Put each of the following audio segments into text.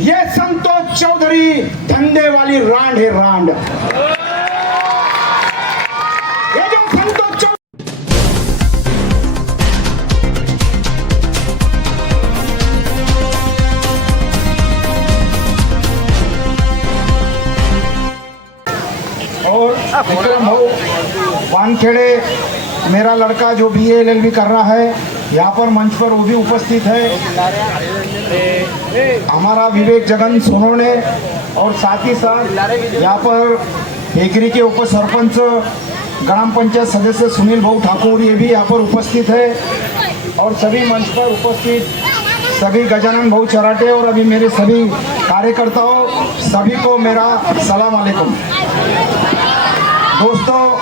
ये संतोष चौधरी धंधे वाली रांड है, रांड। ये जो संतोष और विक्रम हो वानखेड़े, मेरा लड़का जो BA LLB कर रहा है, यहाँ पर मंच पर वो भी उपस्थित है। हमारा विवेक जगन सोनोने और साथ ही साथ यहाँ पर हेकरी के उप सरपंच ग्राम पंचायत सदस्य सुनील भाऊ ठाकुर, ये भी यहाँ पर उपस्थित है। और सभी मंच पर उपस्थित सभी गजानन भाऊ चराटे और अभी मेरे सभी कार्यकर्ताओं, सभी को मेरा सलाम अलैकुम। दोस्तों,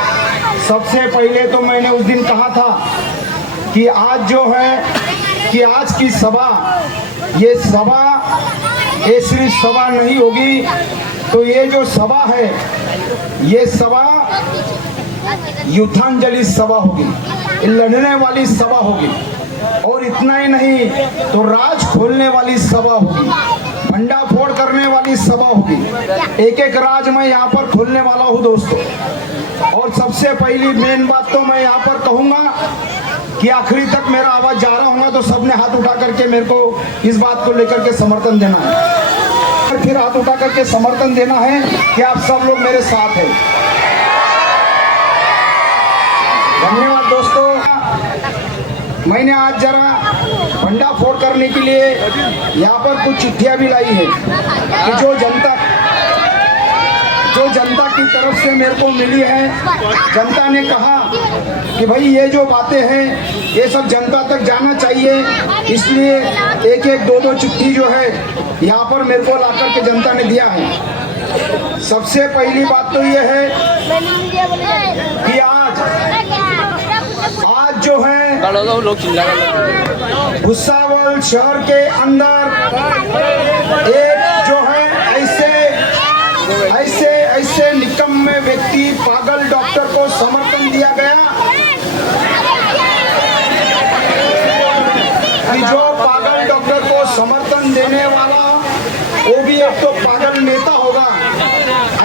सबसे पहले तो मैंने उस दिन कहा था कि आज जो है कि आज की सभा, ये सभा ये सिर्फ सभा नहीं होगी, तो ये जो सभा है ये सभा युद्धांजलि सभा होगी, लड़ने वाली सभा होगी। और इतना ही नहीं तो राज खोलने वाली सभा होगी, भंडाफोड़ करने वाली सभा होगी। एक एक राज मैं यहाँ पर खोलने वाला हूँ दोस्तों। और सबसे पहली मेन बात तो मैं यहाँ पर कहूँगा कि आखिरी तक मेरा आवाज जा रहा होगा तो सबने हाथ उठा करके मेरे को इस बात को लेकर के समर्थन देना है, और फिर हाथ उठा करके समर्थन देना है कि आप सब लोग मेरे साथ हैं। धन्यवाद दोस्तों। मैंने आज जरा भंडाफोड़ करने के लिए यहाँ पर कुछ चिट्ठियां भी लाई है कि जो जनता की तरफ से मेरे को मिली है। जनता ने कहा कि भाई ये जो बातें हैं ये सब जनता तक जाना चाहिए, इसलिए एक एक दो दो चिट्ठी जो है यहाँ पर मेरे को लाकर के जनता ने दिया है। सबसे पहली बात तो ये है कि आज जो है भुसावल शहर के अंदर एक जो है ऐसे निकम्मे व्यक्ति, पागल डॉक्टर को समर्थन दिया गया कि जो पागल डॉक्टर को समर्थन देने वाला वो भी एक तो पागल नेता होगा।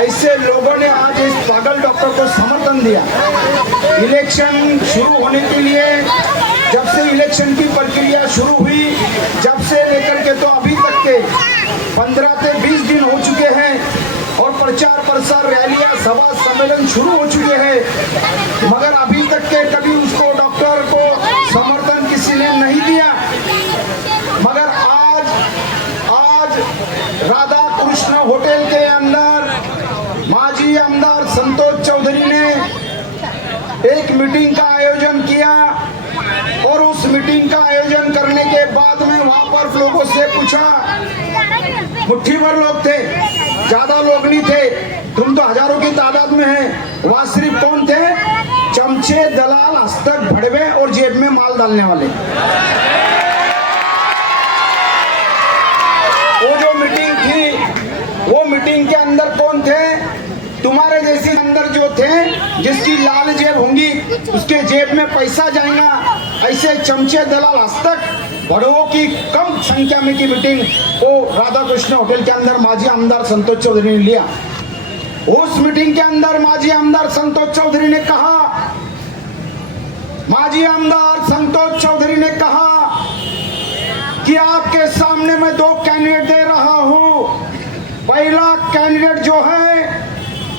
ऐसे लोगों ने आज इस पागल डॉक्टर को समर्थन दिया। इलेक्शन शुरू होने के लिए जब से इलेक्शन की प्रक्रिया शुरू हुई, जब से लेकर के तो अभी तक के 15 से 20 दिन हो चुके हैं और प्रचार प्रसार, रैलियां, सभा सम्मेलन शुरू हो चुके हैं, मगर अभी तक के कभी उसको डॉक्टर को समर्थन किसी ने नहीं दिया। मगर आज राधा कृष्ण होटल के अंदर माजी आमदार संतोष चौधरी ने एक मीटिंग का आयोजन किया और उस मीटिंग का आयोजन करने के बाद में वहां पर लोगों से पूछा, मुट्ठी भर लोग थे, ज्यादा लोग नहीं थे, तुम तो हजारों की तादाद में हैं, वहां सिर्फ कौन थे? चमचे, दलाल, हस्तक, भड़वे और जेब में माल डालने वाले। वो जो मीटिंग थी, वो मीटिंग के अंदर कौन थे? तुम्हारे जैसे अंदर जो थे, जिसकी लाल जेब होंगी उसके जेब में पैसा जाएगा, ऐसे चमचे, दलाल, हस्तक, बड़ों की कम संख्या में की मीटिंग वो राधा कृष्ण होटल के अंदर माजी आमदार संतोष चौधरी ने लिया। उस मीटिंग के अंदर माजी आमदार संतोष चौधरी ने कहा कि आपके सामने मैं दो कैंडिडेट दे रहा हूं। पहला कैंडिडेट जो है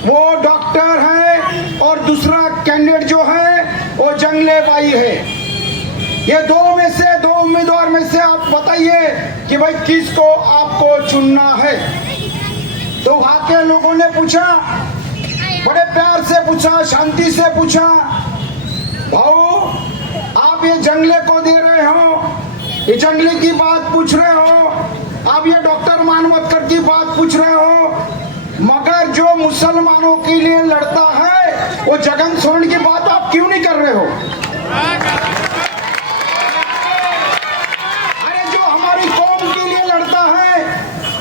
वो डॉक्टर है और दूसरा कैंडिडेट जो है वो जंगले बाई है। ये दो उम्मीदवार में से आप बताइए कि भाई किसको आपको चुनना है। तो वहां के लोगों ने पूछा, बड़े प्यार से पूछा, शांति से पूछा, भाऊ आप ये जंगले को दे रहे हो, ये जंगले की बात पूछ रहे हो, आप ये डॉक्टर मानवतकर की बात पूछ रहे हो, मगर जो मुसलमानों के लिए लड़ता है वो जगन सोरेन की बात आप क्यों नहीं कर रहे हो?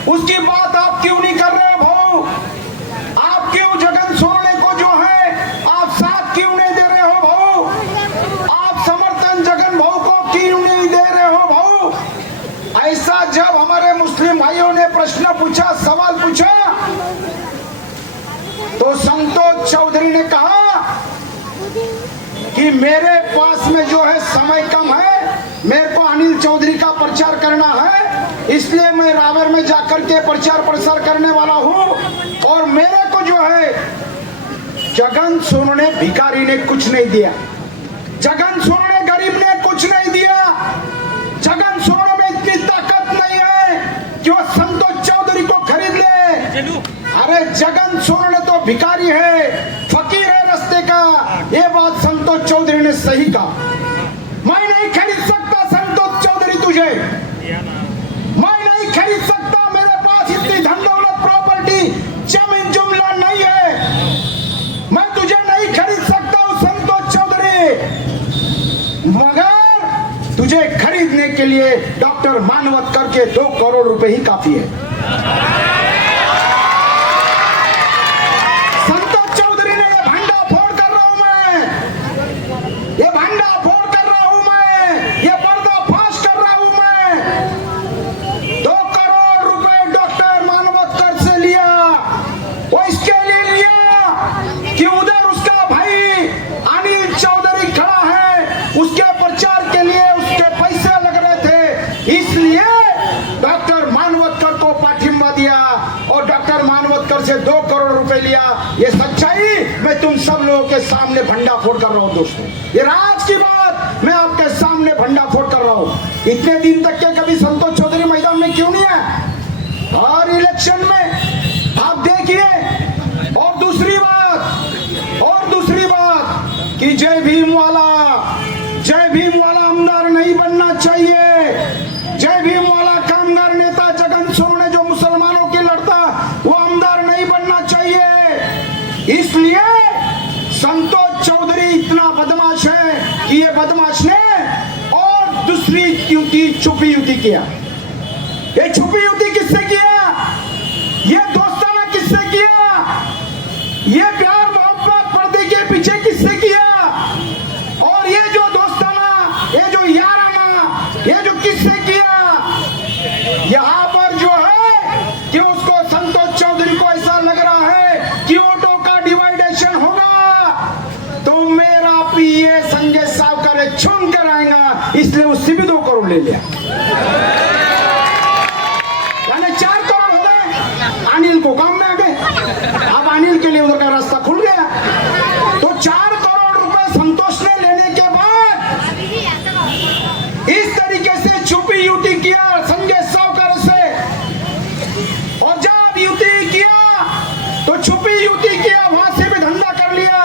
उसकी बात आप क्यों नहीं कर रहे हो भाऊ? आप क्यों जगन सोरेन को जो है आप साथ क्यों नहीं दे रहे हो भाऊ? आप समर्थन जगन भाऊ को क्यों नहीं दे रहे हो भाऊ? ऐसा जब हमारे मुस्लिम भाइयों भाइयों ने प्रश्न पूछा, सवाल पूछा, तो संतोष चौधरी ने कहा कि मेरे पास में जो है समय कम है, मेरे को अनिल चौधरी का प्रचार करना है, इसलिए मैं रावेर में जाकर के प्रचार प्रसार करने वाला हूं। और मेरे को जो है जगन सोनू ने, भिखारी ने कुछ नहीं दिया, जगन सोनू ने, गरीब ने कुछ नहीं दिया। जगन सोनू में इतनी ताकत नहीं है कि वो संतोष चौधरी को खरीद ले। अरे जगन सोनू ने तो भिखारी है, फकीर है रास्ते का। ये बात संतोष चौधरी ने सही कहा। मैं नहीं खरीद सकता संतोष चौधरी तुझे, मैं नहीं खरीद सकता, मेरे पास इतनी धन दौलत प्रॉपर्टी जमीन जुमला नहीं है, मैं तुझे नहीं खरीद सकता हूं संतोष चौधरी। मगर तुझे खरीदने के लिए डॉक्टर मानवतकर के 2 करोड़ रुपए ही काफी है। संतोष चौधरी ने, ये भंडा फोड़ कर रहा हूं मैं, ये भंडा फोड़ कर रहा हूं मैं, ये पर्दाफाश कर रहा हूं मैं। 2 करोड़ रुपए डॉक्टर मानवतकर से लिया, वो इसके लिए लिया कि उधर उसका भाई अनिल चौधरी खड़ा है, उसके प्रचार के लिए उसके पैसे लग रहे थे, इसलिए डॉक्टर मानवतकर को पाठिंबा दिया और डॉक्टर मानवतकर से 2 करोड़ रुपए लिया। ये सच्चाई मैं तुम सब लोगों के सामने भंडा फोड़ कर रहा हूं दोस्तों, ये राज की बात मैं आपके सामने भंडा फोड़ कर रहा हूं। इतने दिन तक के कभी संतोष चौधरी मैदान में क्यों नहीं है? हर इलेक्शन में आप देखिए। और दूसरी बात कि जय भीम वाला आमदार नहीं बनना चाहिए, जय भीम वाला कामगार नेता जगन सोनू ने जो मुसलमानों के लड़ता, वो आमदार नहीं बनना चाहिए। इसलिए संतोष चौधरी इतना बदमाश है कि ये बदमाश ने और दूसरी युति, छुपी युति किया। ये छुपी युति किससे किया? ये दोस्ताना किससे किया? ये प्यार मोहब्बत पर्दे के पीछे किससे किया? और ये जो दोस्ताना, ये जो याराना, ये जो किससे किया? यहाँ पर जो है कि उसको संतोष चौधरी को ऐसा लग रहा है कि वोटों का डिवाइडेशन होगा तो मेरा पीए संजय सावकर चुन कर आएगा, इसलिए उससे भी 2 करोड़ ले लिया, यानी 4 करोड़ हो गए। अनिल को काम में आ गए, अब अनिल के लिए उधर का रास्ता खुल गया। तो 4 करोड़ रुपए संतोष ने लेने के बाद इस तरीके से छुपी युति किया संजय सावकर से, और जब युति किया तो छुपी युति किया, वहां से भी धंधा कर लिया,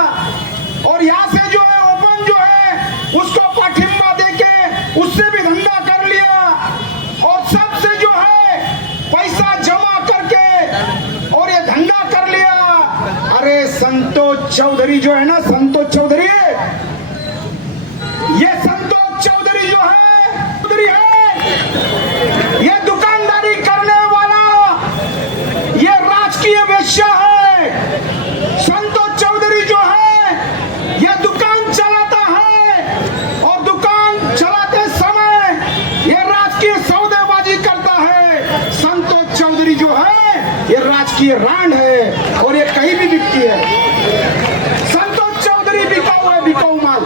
और यहां से जो है ओपन जो है उसको पाठिंबा देके उससे भी धंधा कर लिया, और सबसे जो है पैसा जमा करके और ये धंधा कर लिया। अरे संतोष चौधरी जो है ना, संतोष चौधरी, ये संतोष चौधरी जो है ये दुकानदारी करने वाला, ये राजकीय वेश्या है। संतोष चौधरी जो है ये दुकान चलाता है, और दुकान चलाते समय ये राजकीय सौदेबाजी करता है। संतोष चौधरी जो है ये राजकीय रांड है और ये कहीं भी बिकती है। संतोष चौधरी बिका हुआ है, बिकाऊ माल,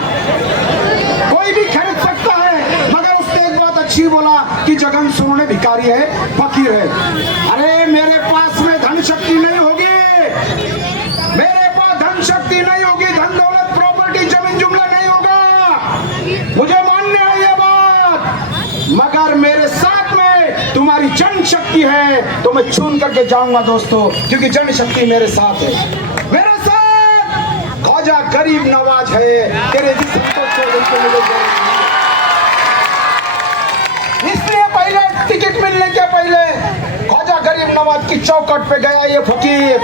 कोई भी खरीद सकता है। मगर उसने एक बात अच्छी बोला कि जगन सोनू ने भिखारी है, फकीर है। अरे मेरे पास में धन शक्ति नहीं होगी, मेरे पास धन शक्ति नहीं होगी, धन दौलत प्रॉपर्टी जमीन जुमला नहीं होगा, मुझे मान्य है ये बात, मगर मेरे साथ में तुम्हारी जनशक्ति है तो मैं चुन करके जाऊंगा दोस्तों, क्योंकि जनशक्ति मेरे साथ है, मेरे साथ ख्वाजा गरीब नवाज है। तेरे जी संतोष चौधरी को मिलेगा। इसलिए पहले टिकट मिलने के पहले ख्वाजा गरीब नवाज की चौखट पे गया ये फकीर,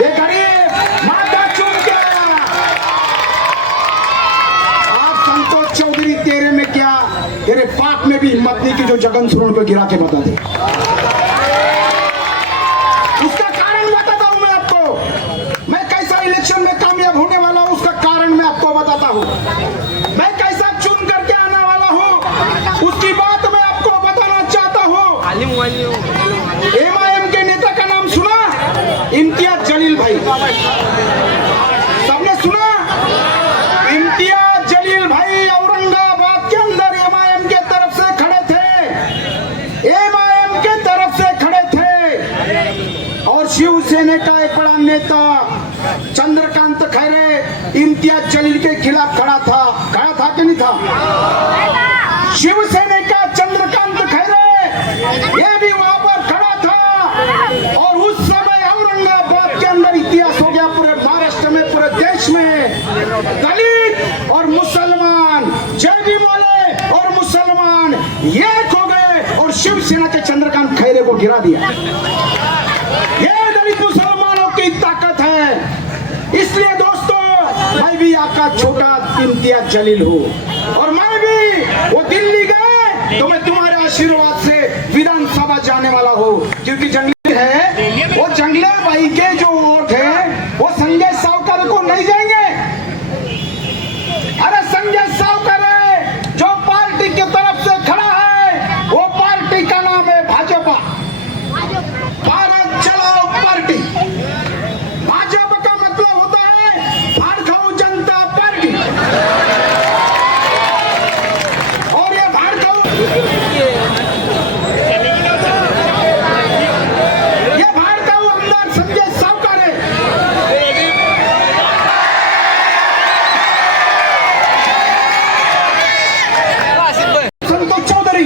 ये गरीब माता चुन के आया। आज संतोष चौधरी तेरे में क्या, तेरे पाप में भी हिम्मत नहीं कि जो जगन सोनू को गिरा के बता दे। उसका कारण बताता हूं मैं आपको, मैं कैसा इलेक्शन में कामयाब होने वाला हूं, उसका कारण मैं आपको बताता हूं। मैं कैसा चुन करके आने वाला हूं, उसकी बात मैं आपको बताना चाहता हूं। शिवसेना का एक बड़ा नेता चंद्रकांत खैरे इम्तियाज जलील के खिलाफ खड़ा था कि नहीं था? शिवसेना का चंद्रकांत खैरे ये भी वहां पर खड़ा था और उस समय औरंगाबाद के अंदर इतिहास हो गया, पूरे महाराष्ट्र में, पूरे देश में दलित और मुसलमान, जैविम वाले और मुसलमान एक हो गए और शिवसेना के चंद्रकांत खैरे को गिरा दिया। ये दलित मुसलमानों की ताकत है। इसलिए दोस्तों मैं भी आपका छोटा इम्तियाज जलील हूँ और मैं भी वो दिल्ली गए तो मैं तुम्हारे आशीर्वाद से विधानसभा जाने वाला हूँ, क्योंकि जंगले है वो जंगले भाई के जो वोट है वो संजय सावकर को नहीं जाएंगे। अरे संजय सावकर है जो पार्टी की तरफ से खड़ा है, वो पार्टी का नाम है भाजपा, भारत चलाओ पार्टी। भाजपा का मतलब होता है भाड़खाऊ जनता पार्टी और ये भाड़खाऊ आमदार संजय सावकर है। संतोष चौधरी,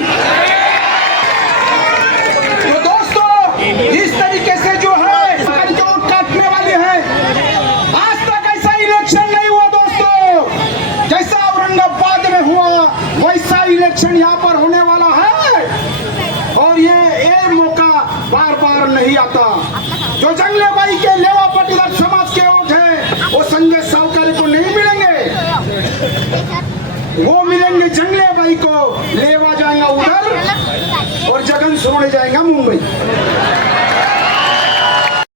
तो दोस्तों इस तरीके से जो है काटने वाले हैं। आज तक ऐसा इलेक्शन नहीं हुआ दोस्तों, जैसा औरंगाबाद में हुआ वैसा इलेक्शन यहाँ पर होने वाला है और ये मौका बार बार नहीं आता। जो जंगले भाई के लेवा पाटीदार समाज के वोट है वो संजय सावकर को नहीं मिलेंगे, वो मिलेंगे जंगले भाई को। लेवा जाएगा उधर और जगन सोने जाएगा मुंबई।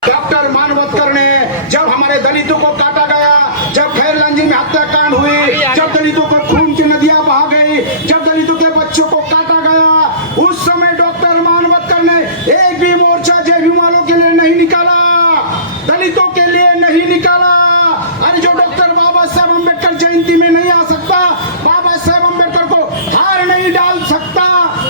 डॉक्टर मानवतकर ने जब हमारे दलितों को काटा गया, जब खैरलांजी में हत्याकांड हुई, जब दलितों को खून की नदियां बहा गई, जब दलितों के बच्चों को काटा गया, उस समय डॉक्टर मानवतकर ने एक भी मोर्चा जैविम वालों के लिए नहीं निकाला, दलितों के लिए नहीं निकाला। अरे जो डॉक्टर बाबा साहब अम्बेडकर जयंती में नहीं आ सकता, बाबा साहब अम्बेडकर को हार नहीं डाल सकता,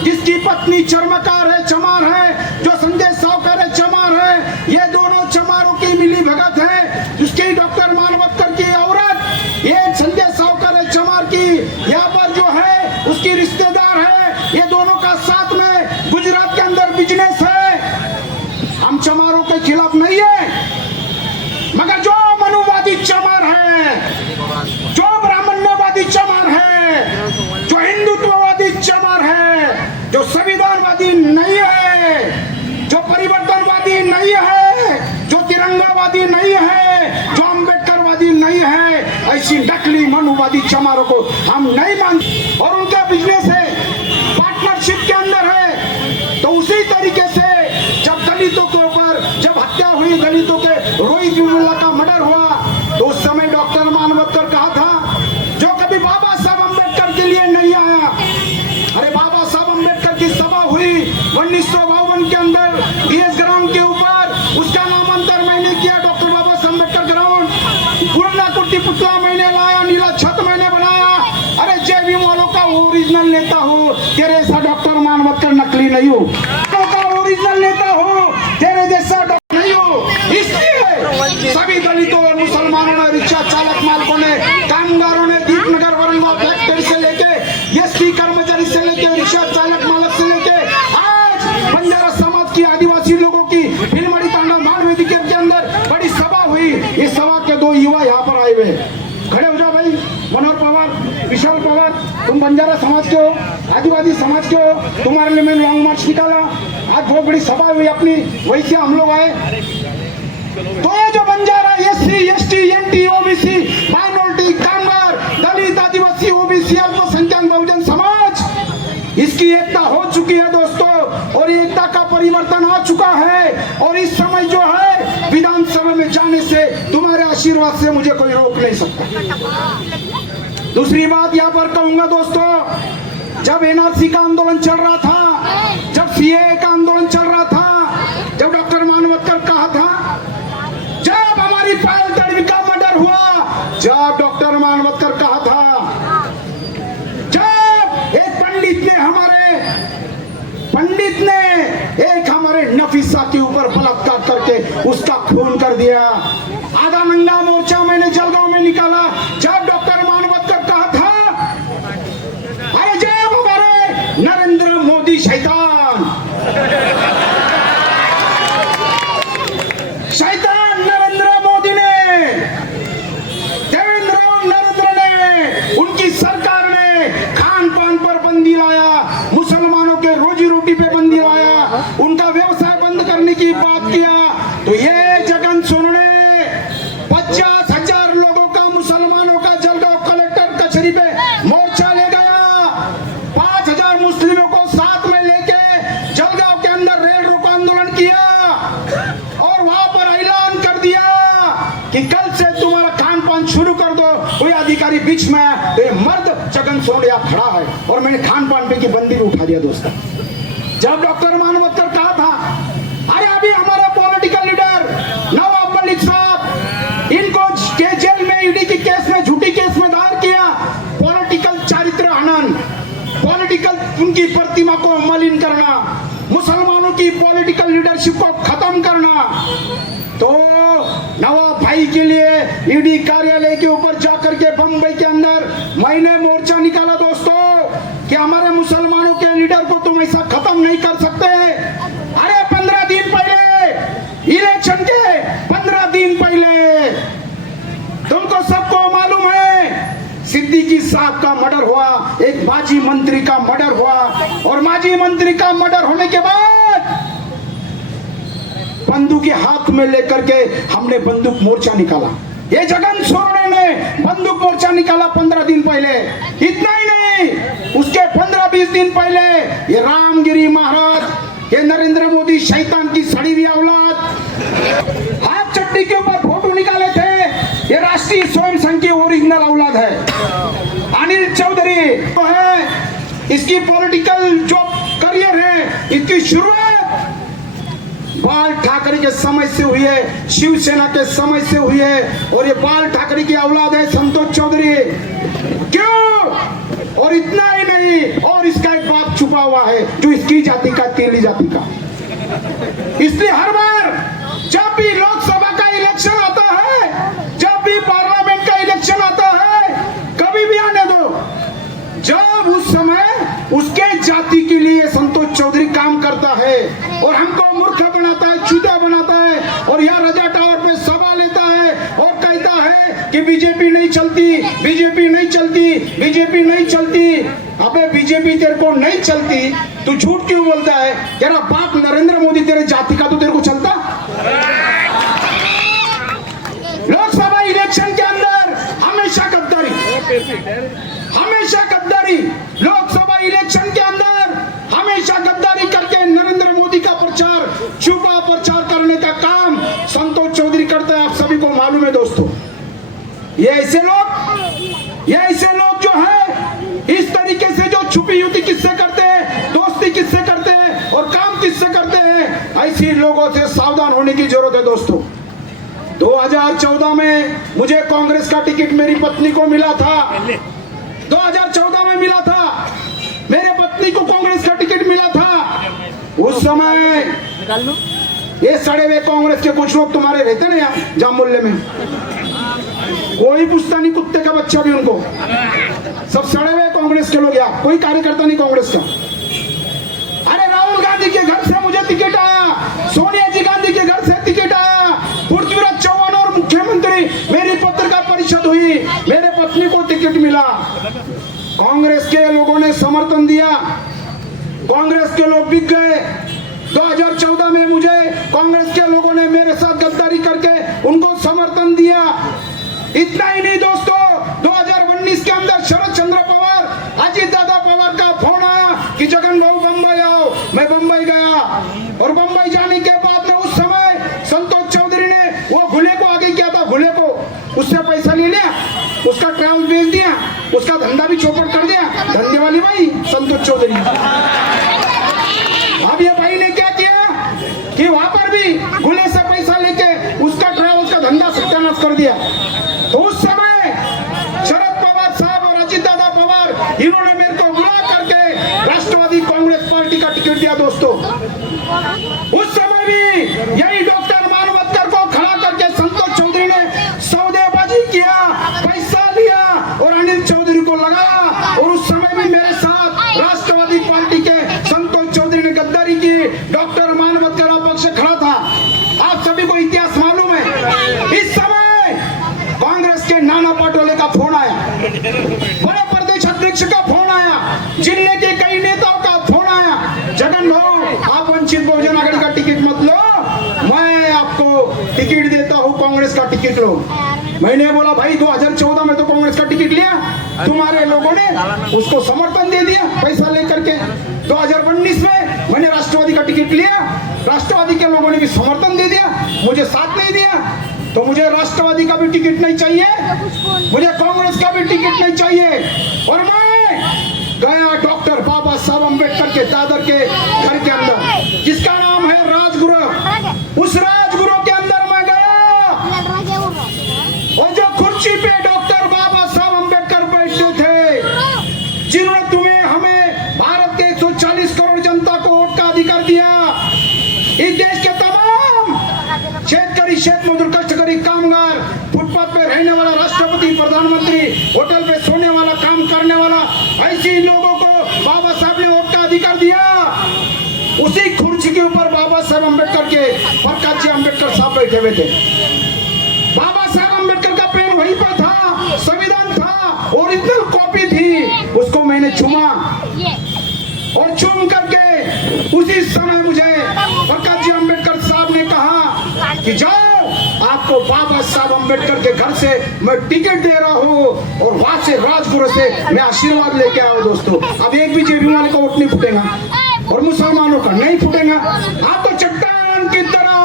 जिसकी पत्नी चर्मकार है, चमार है, जो संजय सावकर है, चमार है, ये दोनों चमारों की मिली भगत है। उसकी डॉक्टर मानवतकर की औरत, ये संजय सावकर है चमार की, यहाँ पर जो है उसकी रिश्तेदार है, ये दोनों का साथ में गुजरात के अंदर बिजनेस है। हम चमारों के खिलाफ नहीं है, मगर जो मनुवादी चमार है, जो ब्राह्मण्यवादी चमार है, जो हिंदुत्ववादी चमार है, जो संविधानवादी नहीं है, जो परिवर्तनवादी नहीं है, जो तिरंगावादी नहीं है, जो अम्बेडकरवादी नहीं है, ऐसी नकली मनुवादी चमारों को हम नहीं मानते और उनका बिजनेस है, पार्टनरशिप के अंदर है। तो उसी तरीके से जब दलितों के ऊपर जब हत्या हुई, दलितों के रोहित वेमुला का मर्डर हुआ, तो उस समय डॉक्टर मानवतकर कहा था जो कभी बाबा साहब अम्बेडकर के लिए नहीं आया। अरे बाबा साहब अम्बेडकर की सभा हुई 1952 के अंदर डीएस ग्राउंड के ऊपर, उसका नामांतर मैंने किया डॉक्टर बाबा साहब अम्बेडकर ग्राउंड, गुरला कुर्ती पुतला मैंने लाया, नीला छत मैंने बनाया। अरे जैविम वालों का ओरिजिनल नेता हो, तेरे जैसा डॉक्टर मानवतकर नकली नहीं हो, ओरिजिनल नेता हो, तेरे जैसा डॉक्टर नहीं हो। इसलिए सभी दलितों और मुसलमानों ने, रिक्शा चालक मालकों ने, कामगारों ने, दीपनगर वरंगा फैक्ट्री से लेके एसटी कर्मचारी से लेके रिक्शा चालक मालक से लेके आज बंजारा समाज की, आदिवासी लोगों की फिल्मड़ी तांडा मानवेदी के अंदर बड़ी सभा हुई। इस सभा के दो युवा यहाँ पर आए हुए, खड़े हो जाओ भाई। मनोहर पवार, विशाल पवार, तुम बंजारा समाज के हो, आदिवासी समाज के हो, तुम्हारे लिए मैंने लॉन्ग मार्च निकाला। आज बहुत बड़ी सभा हुई अपनी, वही से हम लोग आए। तो ये जो Banjara, SC, ST, NT, OBC, minority, कामगार, दलित, आदिवासी, ओबीसी, अल्पसंख्यक बहुजन समाज, इसकी एकता हो चुकी है दोस्तों और एकता का परिवर्तन आ चुका है। और इस समय जो है विधानसभा में जाने से तुम्हारे आशीर्वाद से मुझे कोई रोक नहीं सकता। दूसरी बात यहाँ पर कहूंगा दोस्तों, जब एनआरसी का आंदोलन चल रहा था, जब सीएए का आंदोलन चल रहा था, जब डॉक्टर मानवतकर कहा था, जब हमारी पायल तड़वी का मर्डर हुआ, जब डॉक्टर मानवतकर कहा था, जब एक पंडित ने एक हमारे नफीसा के ऊपर बलात्कार करके उसका खून कर दिया। आधा नंगा मोर्चा मैंने जलगांव में निकाला जब डॉक्टर मानवतकर कहा था, अरे जय हो हमारे नरेंद्र मोदी शैतान, शैतान नरेंद्र मोदी ने, नरेंद्र ने, उनकी सरकार ने खान पान पर बंदी लाया, मुसलमानों के रोजी रोटी पे बंदी लाया, उनका व्यवसाय बंद करने की बात किया। तो ये जगन सोरेन ने 50,000 लोगों का, मुसलमानों का जलगांव कलेक्टर कचहरी पे मोर्चा ले गया। 5,000 मुस्लिमों को साथ में लेके जलगांव के अंदर रेल रोको आंदोलन किया और वहां पर ऐलान कर दिया कि कल से तुम्हारा खान पान शुरू कर दो। कोई अधिकारी बीच में आया तो ये मर्द जगन सोरेन यहाँ खड़ा है और मैंने खान पान पे की बंदी भी उठा दिया दोस्तों। जब डॉक्टर मानवतकर कहा था, अरे अभी हमारे पॉलिटिकल लीडर नवाब मलिक साहब, इनको के जेल में ईडी की केस में, झूठी केस में दायर किया, पॉलिटिकल चारित्र हनन, पॉलिटिकल उनकी प्रतिमा को मलिन करना, मुसलमानों की पॉलिटिकल लीडरशिप को खत्म करना। तो नवाब भाई के लिए ईडी कार्यालय के ऊपर जाकर के बंबई के अंदर मैंने मोर्चा निकाला दोस्तों कि हमारे मुसलमानों के लीडर को तुम ऐसा खत्म नहीं कर सकते। अरे 15 दिन पहले, इलेक्शन के 15 दिन पहले, तुमको सबको मालूम है सिद्दीकी साहब का मर्डर हुआ, एक माजी मंत्री का मर्डर हुआ और माजी मंत्री का मर्डर होने के बाद बंदूक के हाथ में लेकर के हमने बंदूक मोर्चा निकाला। ये जगन सोरेन ने बंदूक मोर्चा निकाला 15 दिन पहले। इतना ही नहीं, उसके 15-20 दिन पहले ये रामगिरी महाराज, ये नरेंद्र मोदी शैतान की सड़ी हुई औलाद, हाथ चट्टी के ऊपर फोटो निकाले थे। ये राष्ट्रीय स्वयं संघ की ओरिजिनल औलाद है। अनिल चौधरी तो है, इसकी पॉलिटिकल जो करियर है, इसकी शुरुआत बाल ठाकरे के समय से हुई है, शिवसेना के समय से हुई है और ये बाल ठाकरे की औलाद है संतोष चौधरी। क्यों? और इतना ही नहीं, और इसका एक बाप छुपा हुआ है जो इसकी जाति का, तेली जाति का। इसलिए हर बार जब भी लोकसभा का इलेक्शन आता है, जब भी पार्लियामेंट का इलेक्शन आता है, कभी भी आने दो, जब उस समय उसके जाति के लिए संतोष चौधरी काम करता है और हमको मूर्ख बनाता है, चूतिया बनाता है और यहाँ रजा टावर पे सभा लेता है और कहता है कि बीजेपी नहीं चलती, बीजेपी नहीं चलती, बीजेपी नहीं चलती। अबे बीजेपी तेरे को नहीं चलती, तू झूठ क्यों बोलता है? तेरा बाप नरेंद्र मोदी तेरे जाति का तो तेरे को चलता। लोकसभा इलेक्शन के अंदर हमेशा गद्दारी, हमेशा गद्दारी, लोकसभा इलेक्शन के अंदर हमेशा गद्दारी करके नरेंद्र मोदी का प्रचार, छुपा प्रचार करने का काम संतोष चौधरी करता है। आप सभी को मालूम है दोस्तों। ये ऐसे लोग जो है इस तरीके से जो छुपी युति किससे करते हैं, दोस्ती किससे करते हैं और काम किससे करते हैं, ऐसी लोगों से सावधान होने की जरूरत है दोस्तों। 2014 में मुझे कांग्रेस का टिकट मेरी पत्नी को मिला था, 2014 में मिला था, मेरे पत्नी को कांग्रेस का टिकट मिला था। उस समय ये सड़े हुए कांग्रेस के कुछ लोग तुम्हारे रहते ना यहाँ जाम मोहल्ले में, कोई पूछता नहीं, कुत्ते का बच्चा भी उनको, सब सड़े हुए कांग्रेस के लोग, यहाँ कोई कार्यकर्ता नहीं कांग्रेस का। अरे राहुल गांधी के घर से मुझे टिकट आया, सोनिया जी गांधी के घर से टिकट आया, पृथ्वीराज चौहान और मुख्यमंत्री, मेरी पत्रकार परिषद हुई, मेरे पत्नी को टिकट मिला। कांग्रेस के लोगों ने समर्थन दिया, कांग्रेस के लोग बिक गए। 2014 में मुझे कांग्रेस के लोगों ने मेरे साथ गद्दारी करके उनको समर्थन दिया। इतना ही नहीं दोस्तों, 2019 के अंदर शरद चंद्र पवार, अजीत दादा पवार का फोन आया कि जगन बाबू बंबई आओ। मैं बंबई गया और बंबई जाने के बाद में उस समय संतोष चौधरी ने वो भुले को आगे किया था, भुले को उससे पैसा ले लिया, उसका ट्रैवल भेज दिया, उसका धंधा भी चौपट कर दिया। धंधे वाली भाई संतोष चौधरी। अब ये भाई ने क्या किया कि वहां पर भी भुले से पैसा लेके उसका ट्रैवल का धंधा सत्यानाश कर दिया। तो उस समय शरद पवार साहब और अजीत दादा पवार, इन्होंने मेरे को बुला करके राष्ट्रवादी कांग्रेस पार्टी का टिकट दिया दोस्तों। उस समय भी यही डॉक्टर मानवतकर को खड़ा करके संतोष चौधरी ने सौदेबाजी किया, पैसा लिया और अनिल चौधरी को लगाया। और उस समय भी मेरे साथ राष्ट्रवादी पार्टी के संतोष चौधरी ने गद्दारी की, डॉक्टर मानवतकर अपक्ष खड़ा था। आप सभी को इतिहास मालूम है। इस समय कांग्रेस के नाना पटोले का फोन आया, बड़े प्रदेश अध्यक्ष का फोन आया, जिले के कई नेताओं का फोन आया, जगन भाऊ आप वंचित बहुजन आघाड़ी का टिकट मत लो, मैं आपको टिकट देता हूँ, कांग्रेस का टिकट लो। मैंने बोला भाई 2014 में तो कांग्रेस का टिकट लिया, तुम्हारे लोगों ने उसको समर्थन दे दिया पैसा लेकर के। 2019 में मैंने राष्ट्रवादी का टिकट लिया, राष्ट्रवादी के लोगों ने भी समर्थन दे दिया, मुझे साथ नहीं दिया, तो मुझे राष्ट्रवादी का भी टिकट नहीं चाहिए, मुझे कांग्रेस का भी टिकट नहीं चाहिए। और मैं गया डॉक्टर बाबा साहब अम्बेडकर के दादर के घर के अंदर, जिसका नाम है राजगृह, उस राजगृह के अंदर मैं गया और जो कुर्सी पे डॉक्टर बाबा साहब अम्बेडकर बैठते थे, जिन्होंने तुम्हें हमें भारत के 140 करोड़ जनता को वोट का अधिकार दिया, इस देश के तमाम शेतकरी, शेत मजदूर, कष्टकरी, कामगार, फुटपाथ पे रहने वाला, राष्ट्रपति, प्रधानमंत्री, होटल पे सोने वाला, काम करने वाला, ऐसे लोगों को बाबा साहब ने वोट का अधिकार दिया। उसी कुर्सी के ऊपर बाबा साहब अम्बेडकर के प्रकाश जी अम्बेडकर साहब बैठे हुए थे। बाबा साहब अम्बेडकर का पेन वहीं पर था, संविधान था, ओरिजिनल कॉपी थी, उसको मैंने चूमा और चूम करके उसी समय मुझे प्रकाश जी अम्बेडकर साहब ने कहा कि जाओ, आपको बाबा साहब अम्बेडकर के घर से मैं टिकट दे रहा हूँ और वहां से राजगुरु से मैं आशीर्वाद लेके आया। दोस्तों, अब एक भी जेबी वाले का वोट नहीं फूटेगा और मुसलमानों का नहीं फूटेगा। आप तो चट्टान की तरह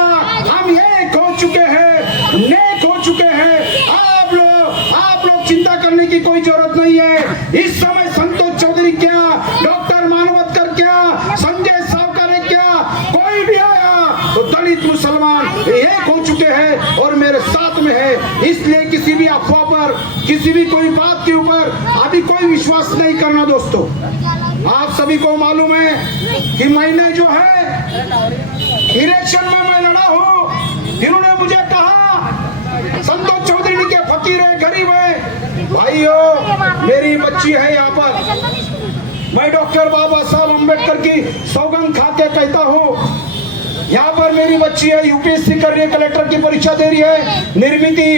हम एक हो चुके हैं, नेक हो चुके हैं। आप लोग चिंता करने की कोई जरूरत नहीं है। इस समय संतोष चौधरी क्या, डॉक्टर मानवतकर क्या, संजय सावकारे क्या, कोई भी आया तो दलित मुसलमान एक हो चुके हैं और मेरे साथ में है। इसलिए किसी भी अफवाह पर, किसी भी कोई बात के ऊपर अभी कोई विश्वास नहीं करना। दोस्तों, आप सभी को मालूम है कि मैंने जो है इलेक्शन में मैं लड़ा हूँ। इन्होंने मुझे कहा संतोष चौधरी के फकीर है, गरीब है। भाइयों, मेरी बच्ची है यहाँ पर, मैं डॉक्टर बाबा साहब अम्बेडकर की सौगंध खा के कहता हूँ, यहाँ पर मेरी बच्ची है, यूपीएससी कर रही है, कलेक्टर की परीक्षा दे रही है, निर्मिति,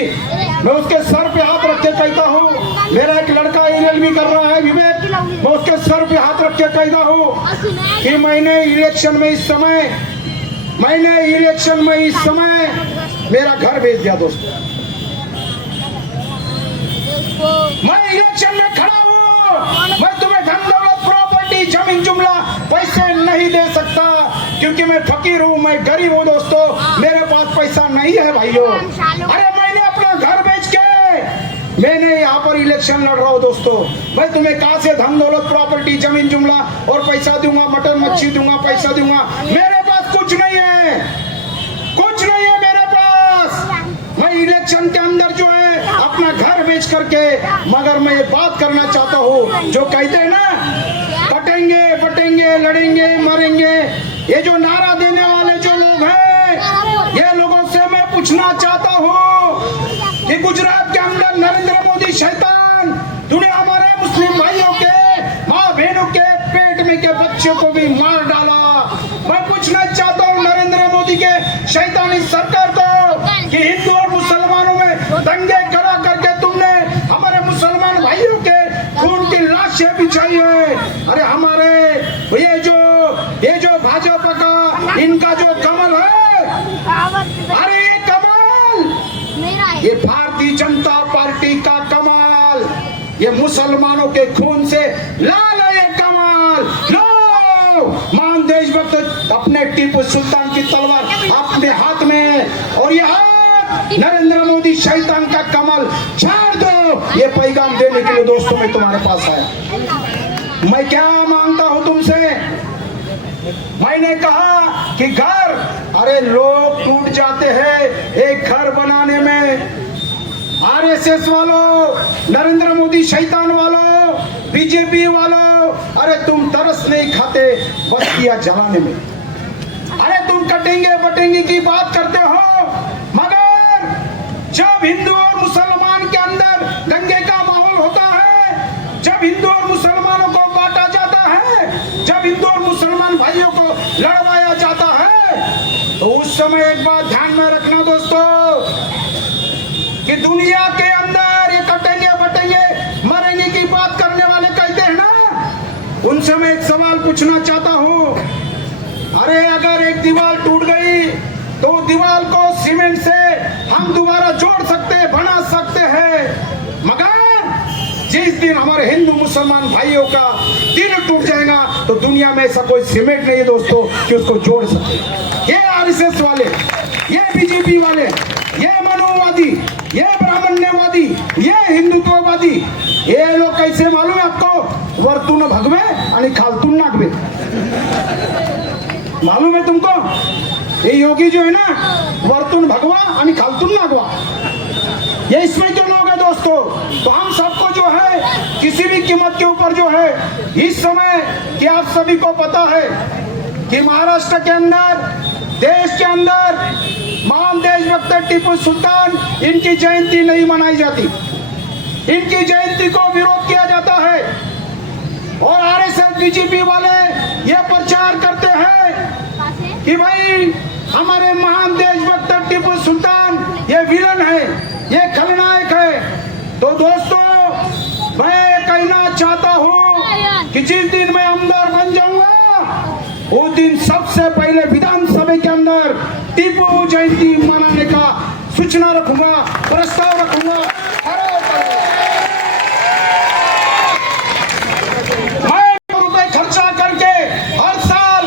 मैं उसके सर पे हाथ रख के कहता हूँ। मेरा एक लड़का एलएलबी कर रहा है, विवेक, मैं उसके सर पे हाथ रख के कहता हूँ कि मैंने इलेक्शन में इस समय मेरा घर बेच दिया। दोस्तों, मैं इलेक्शन में खड़ा हूँ, मैं तुम्हें धन दौलत, प्रॉपर्टी, जमीन जुमला, पैसे नहीं दे सकता क्योंकि मैं फकीर हूँ, मैं गरीब हूँ। दोस्तों, मेरे पास पैसा नहीं है भाइयों। अरे मैंने अपना घर बेच के मैंने यहाँ पर इलेक्शन लड़ रहा हूँ। दोस्तों, मैं तुम्हें कहाँ से धन दौलत, प्रॉपर्टी, जमीन जुमला और पैसा दूंगा, मटन मच्छी दूंगा, पैसा दूंगा? मेरे पास कुछ नहीं है, कुछ नहीं है मेरे पास। मैं इलेक्शन के अंदर जो है अपना घर बेच करके, मगर मैं ये बात करना चाहता हूँ, जो कहते हैं ना कटेंगे, बटेंगे, लड़ेंगे, मरेंगे, ये जो नारा देने वाले जो लोग हैं, ये लोगों से मैं पूछना चाहता हूँ कि गुजरात के अंदर नरेंद्र मोदी शैतान, तूने हमारे मुस्लिम भाइयों के, माँ बहनों के पेट में के बच्चों को भी मार डाला। मैं पूछना चाहता हूँ नरेंद्र मोदी के शैतानी सरकार को कि हिंदू और मुसलमानों में दंगे करा करके तुमने हमारे मुसलमान भाइयों के खून की लाशें बिछाई है। अरे हमारे ये जो भाजपा का इनका जो कमल है, अरे ये कमल, ये भारतीय जनता पार्टी का कमल, ये मुसलमानों के खून से लाल है ये कमल। लो, मान देशभक्त अपने टीपू सुल्तान की तलवार अपने हाथ में, और ये हाथ नरेंद्र मोदी शैतान का कमल छाड़ दो। ये पैगाम देने के लिए दोस्तों मैं तुम्हारे पास आया। मैं क्या मांगता हूं तुमसे? मैंने कहा कि घर, अरे लोग टूट जाते हैं एक घर बनाने में। आरएसएस वालों, नरेंद्र मोदी शैतान वालों, बीजेपी वालों, अरे तुम तरस नहीं खाते बस्तियां जलाने में। मरेंगे की बात करते हो, मगर जब हिंदू और मुसलमान के अंदर दंगे का माहौल होता है, जब हिंदू और मुसलमानों को बांटा जाता है, जब हिंदू और मुसलमान भाइयों को लड़वाया जाता है, तो उस समय एक बात ध्यान में रखना दोस्तों कि दुनिया के अंदर ये कटेंगे बटेंगे मरेंगे की बात करने वाले कहते हैं ना, उनसे मैं एक सवाल पूछना चाहता हूं। अरे अगर एक दीवार टूट गई तो दीवार को सीमेंट से हम दोबारा जोड़ सकते हैं, बना सकते हैं, मगर जिस दिन हमारे हिंदू मुसलमान भाइयों का दिल टूट जाएगा तो दुनिया में ऐसा कोई सीमेंट नहीं है दोस्तों कि उसको जोड़ सके। ये आरएसएस वाले, ये बीजेपी वाले, ये मनुवादी, ये ब्राह्मण्यवादी, ये हिंदुत्ववादी, ये लोग कैसे मालूम है आपको? वरतून भगवे आणि खालतून नागवे, मालूम है तुमको? ये योगी जो है ना, वरतून भगवा आणि खालतून नागवा, ये इसमें के लोग हैं दोस्तों। तो हम सबको जो है किसी भी कीमत के ऊपर जो है, इस समय कि आप सभी को पता है कि महाराष्ट्र के अंदर, देश के अंदर महान देशभक्त टीपू सुल्तान, इनकी जयंती नहीं मनाई जाती, इनकी जयंती को विरोध किया जाता है। और आरएसएस बीजेपी वाले ये प्रचार करते हैं कि भाई हमारे महान देशभक्त टीपू सुल्तान ये विलन है, ये खलनायक है। तो दोस्तों मैं कहना चाहता हूं कि जिस दिन मैं आमदार बन जाऊंगा उस दिन सबसे पहले विधानसभा के अंदर टीपू जयंती मनाने का सूचना रखूंगा, प्रस्ताव रखूंगा। मैं रुपए खर्चा करके हर साल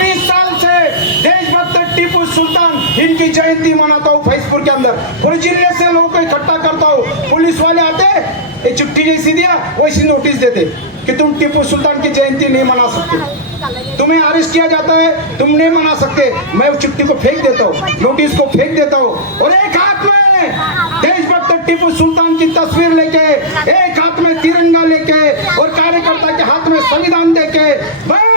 20 साल से देशभक्त टीपू सुल्तान इनकी जयंती मनाता हूँ। फैजपुर के अंदर पूरे जिले से लोगों को इकट्ठा करता हूँ। पुलिस वाले आते, एक चिट्ठी जैसी दिया वैसी नोटिस देते कि तुम टीपू सुल्तान की जयंती नहीं मना सकते, तुम्हें अरेस्ट किया जाता है, तुम नहीं मना सकते। मैं उस चिट्ठी को फेंक देता हूँ, नोटिस को फेंक देता हूँ, और एक हाथ में देशभक्त टीपू सुल्तान की तस्वीर लेके, एक हाथ में तिरंगा लेके और कार्यकर्ता के हाथ में संविधान देके मैं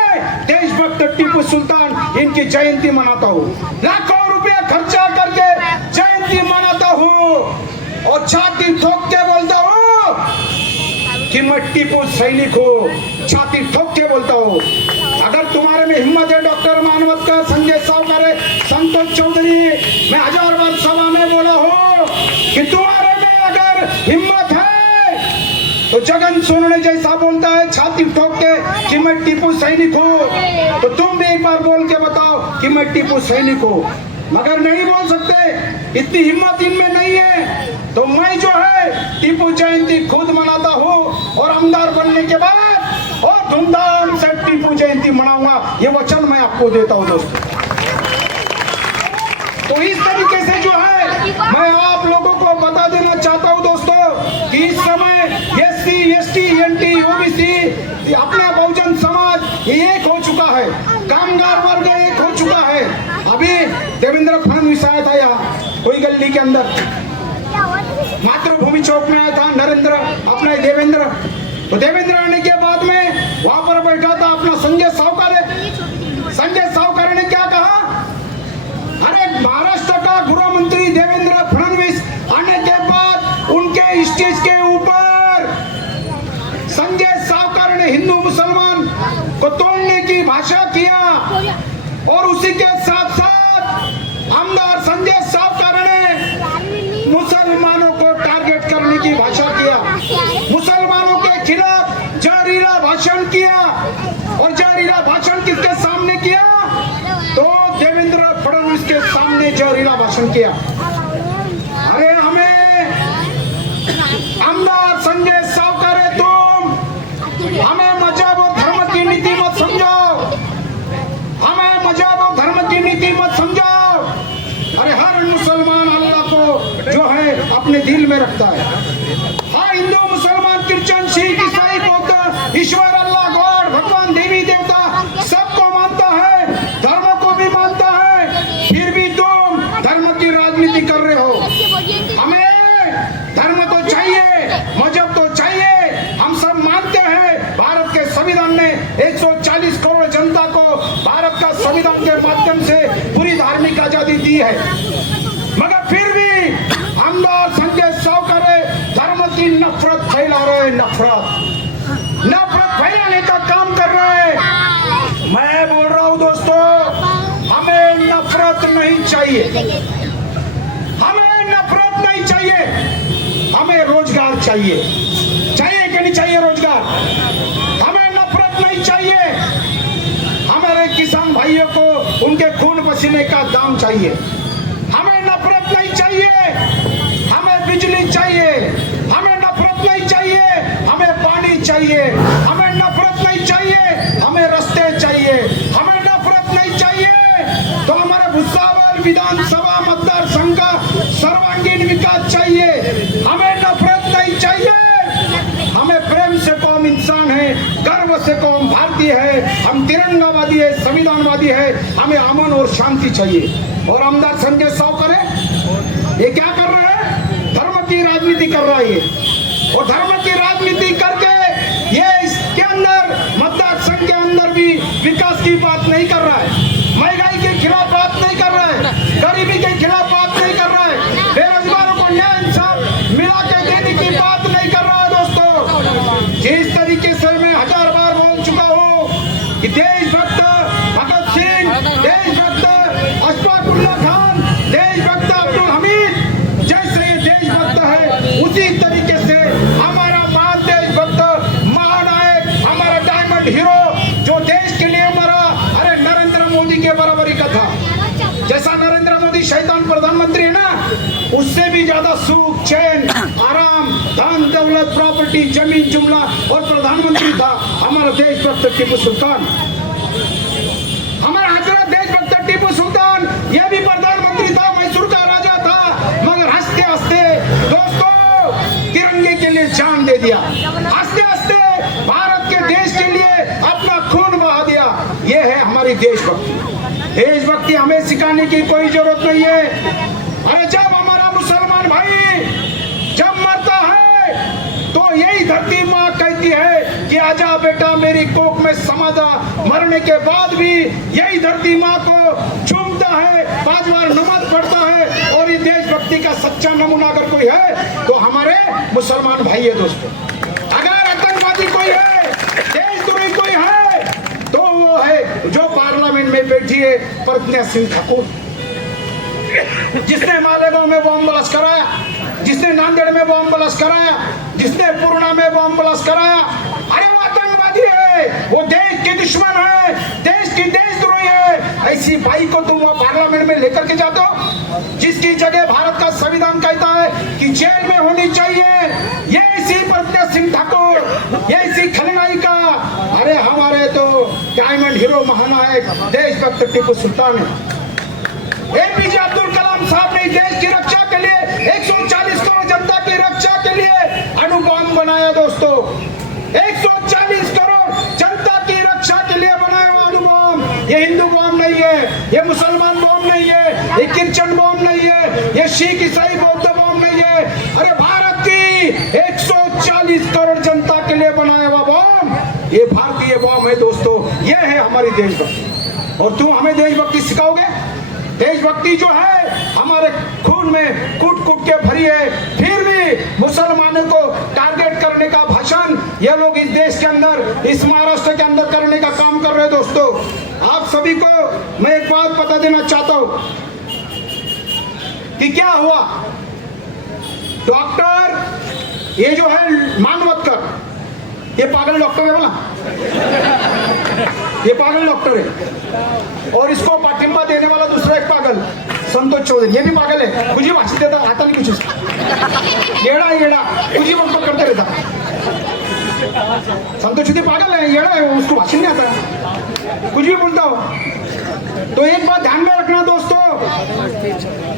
देशभक्त टीपू सुल्तान इनकी जयंती मनाता हूँ। लाखों रुपया खर्चा करके जयंती मनाता हूँ और छाती ठोक के बोलता हूँ कि मैं टीपू सैनिक हूँ, छाती ठोक के बोलता हूँ। अगर तुम्हारे में हिम्मत है डॉक्टर मानवतकर, संजय सावकारे, संतोष चौधरी, मैं 1000 बार सभा में बोला हूँ कि तुम्हारे में अगर हिम्मत है तो जगन सोनने जैसा बोलता है छाती ठोक के कि मैं टीपू सैनिक हूँ, तो तुम भी एक बार बोल के बताओ कि मैं टीपू सैनिक हूँ। मगर नहीं बोल सकते, इतनी हिम्मत इनमें नहीं है। तो मैं जो है टीपू जयंती खुद मनाता हूँ और आमदार बनने के बाद और धूमधाम से टीपू जयंती मनाऊंगा, ये वचन मैं आपको देता हूँ दोस्तों। तो इस तरीके से जो है मैं आप लोगों को बता देना चाहता हूँ दोस्तों कि इस समय एससी, एसटी, एनटी, ओबीसी, अपना बहुजन समाज एक हो चुका है, कामगार वर्ग एक हो चुका है। अभी देवेंद्र फडणवीस आया था यहाँ कोई गली के अंदर, मातृभूमि चौक में आया था नरेंद्र, अपना देवेंद्र, तो देवेंद्र आने के बाद में वहां पर बैठा था अपना संजय सावकारे। संजय सावकारे ने क्या कहा? अरे महाराष्ट्र का गृह मंत्री देवेंद्र फडणवीस आने के बाद उनके स्टेज के ऊपर संजय सावकारे ने हिंदू मुसलमान को तोड़ने की भाषा किया और उसी के साथ साथ आमदार संजय सावकारे ने मुसलमानों को टारगेट करने की भाषा किया, मुसलमानों के खिलाफ जहरीला भाषण किया। और जहरीला भाषण किसके सामने किया? तो देवेंद्र फडणवीस के सामने जहरीला भाषण किया। अरे हमें आमदार संजय सावकारे, तुम हमें मजहब और धर्म की नीति मत समझाओ, हमें मजहब और धर्म की नीति मत समझाओ। अरे हर मुसलमान अल्लाह को जो है अपने दिल में रखता है, हर हिंदू मुसलमान क्रिश्चियन सिख ईसाई बौद्ध ईश्वर अल्लाह गॉड भगवान देवी देवता सबको मानता है, धर्म को भी मानता है, फिर भी तुम धर्म की राजनीति कर रहे हो। हमें धर्म तो चाहिए, मजहब तो चाहिए, हम सब मानते हैं भारत के संविधान ने 140 करोड़ जनता को भारत का संविधान के माध्यम से पूरी धार्मिक आजादी दी है, मगर फिर भी आमदार संजय सावकरे धर्म की नफरत फैला रहे, नफरत फैलाने का काम कर रहे हैं। मैं बोल रहा हूं दोस्तों, हमें नफरत नहीं चाहिए, हमें नफरत नहीं चाहिए, हमें रोजगार चाहिए। चाहिए कि नहीं चाहिए रोजगार? हमें नफरत नहीं चाहिए, हमारे किसान भाइयों को उनके खून पसीने का दाम चाहिए। हमें नफरत नहीं चाहिए, हमें बिजली चाहिए। हमें नफरत नहीं चाहिए, हमें पानी चाहिए। हमें नफरत नहीं चाहिए, हमें रास्ते चाहिए। हमें नफरत नहीं चाहिए तो हमारे भुसावल विधानसभा मतदार संघ का सर्वांगीण विकास चाहिए। हमें नफरत नहीं चाहिए, हमें प्रेम से कौम इंसान है, गर्व से कौम भारतीय है, हम तिरंगावादी है, संविधानवादी है। हमें अमन और शांति चाहिए। और आमदार संजय सावकरे ये क्या कर रहे हैं? धर्म की राजनीति कर रहा है ये, और धर्म की राजनीति करके ये इसके अंदर मतदार संघ के अंदर भी विकास की बात नहीं कर रहा है, महंगाई के खिलाफ बात नहीं कर रहा है, गरीबी के खिलाफ बात नहीं कर रहा है, बेरोजगारों को न्याय इंसाफ मिला के देने की बात नहीं कर रहा है। दोस्तों, जिस तरीके से मैं 1000 बार बोल चुका हूँ कि देशभक्त भगत सिंह, देशभक्त अशफाकुल्लाह खान, देशभक्त अब्दुल हमीद जैसे ये देशभक्त है, उसी तरीके से हमारा महान देशभक्त महानायक, हमारा डायमंड हीरो जो देश के लिए मरा, अरे नरेंद्र मोदी के बराबरी का था। जैसा नरेंद्र मोदी शैतान प्रधानमंत्री है ना, उससे भी ज्यादा सुख चैन आराम धन दौलत प्रॉपर्टी जमीन जुमला और प्रधानमंत्री था हमारा देशभक्त टीपू सुल्तान। हमारा हजरत देशभक्त टीपू सुल्तान ये भी प्रधानमंत्री था, मैसूर का राजा था, मगर हंसते हंसते दोस्तों तिरंगे के लिए जान दे दिया, हंसते हंसते भारत के देश के लिए अपना खून बहा दिया। ये है हमारी देशभक्ति। देशभक्ति हमें सिखाने की कोई जरूरत नहीं है। अरे जब हमारा मुसलमान भाई जब मरता है तो यही धरती माँ कहती है कि आजा बेटा मेरी कोख में समा जा। मरने के बाद भी यही धरती माँ को चूमता है, 5 बार नमाज पढ़ता है। और ये देशभक्ति का सच्चा नमूना अगर कोई है तो हमारे मुसलमान भाई है। दोस्तों, अगर आतंकवादी कोई है, देशद्रोही कोई है, तो वो है जो पार्लियामेंट में बैठी है प्रज्ञा सिंह ठाकुर, जिसने मालेगांव में बॉम्ब ब्लास्ट कराया, जिसने नांदेड़ में बॉम्ब ब्लास्ट कराया, जिसने पूर्णा में बॉम्ब ब्लास्ट कराया। अरे वो आतंकवादी है, वो देश के दुश्मन है, देश की देशद्रोही है। ऐसी भाई को तुम पार्लियामेंट में लेकर के जाते हो, जिसकी जगह भारत का संविधान कहता है कि जेल में होनी चाहिए। ये इसी प्रज्ञा सिंह ठाकुर, ये इसी खलनायिका, अरे हमारे तो डायमंड हीरो महानायक देशभक्त टीपू सुल्तान है। एपीजे अब्दुल कलाम साहब ने देश की रक्षा के लिए 140 करोड़ जनता की रक्षा के लिए अणु बॉम्ब बनाया। दोस्तों, 140 करोड़ जनता की रक्षा के लिए बनाया हुआ अणु बॉम्ब। ये हिंदू बॉम्ब नहीं है, ये मुसलमान बॉम्ब नहीं है, ये क्रिश्चियन बॉम्ब नहीं है, ये सिख ईसाई बौद्ध बॉम्ब नहीं है। अरे भारत की 140 करोड़ जनता के लिए बनाया हुआ बॉम्ब, ये भारतीय बॉम्ब है। दोस्तों, ये है हमारी देशभक्ति। और तुम हमें देशभक्ति सिखाओगे? देशभक्ति जो है हमारे खून में कूट कूट के भरी है। फिर भी मुसलमानों को टारगेट करने का भाषण ये लोग इस देश के अंदर, इस महाराष्ट्र के अंदर करने का काम कर रहे हैं। दोस्तों, आप सभी को मैं एक बात बता देना चाहता हूं कि क्या हुआ। डॉक्टर ये जो है मानवतकर, ये पागल डॉक्टर है, बोला ये पागल डॉक्टर है। और इसको पाठिंबा देने वाला दूसरा एक पागल संतोष चौधरी, ये भी पागल है। मुझे भाषण देता आता नहीं कुछ उसका, येड़ा येड़ा मुझे बक करते रहता। संतोष चौधरी पागल है, येड़ा है, उसको भाषण नहीं आता, कुछ भी बोलता हो। तो एक बात ध्यान में रखना दोस्तों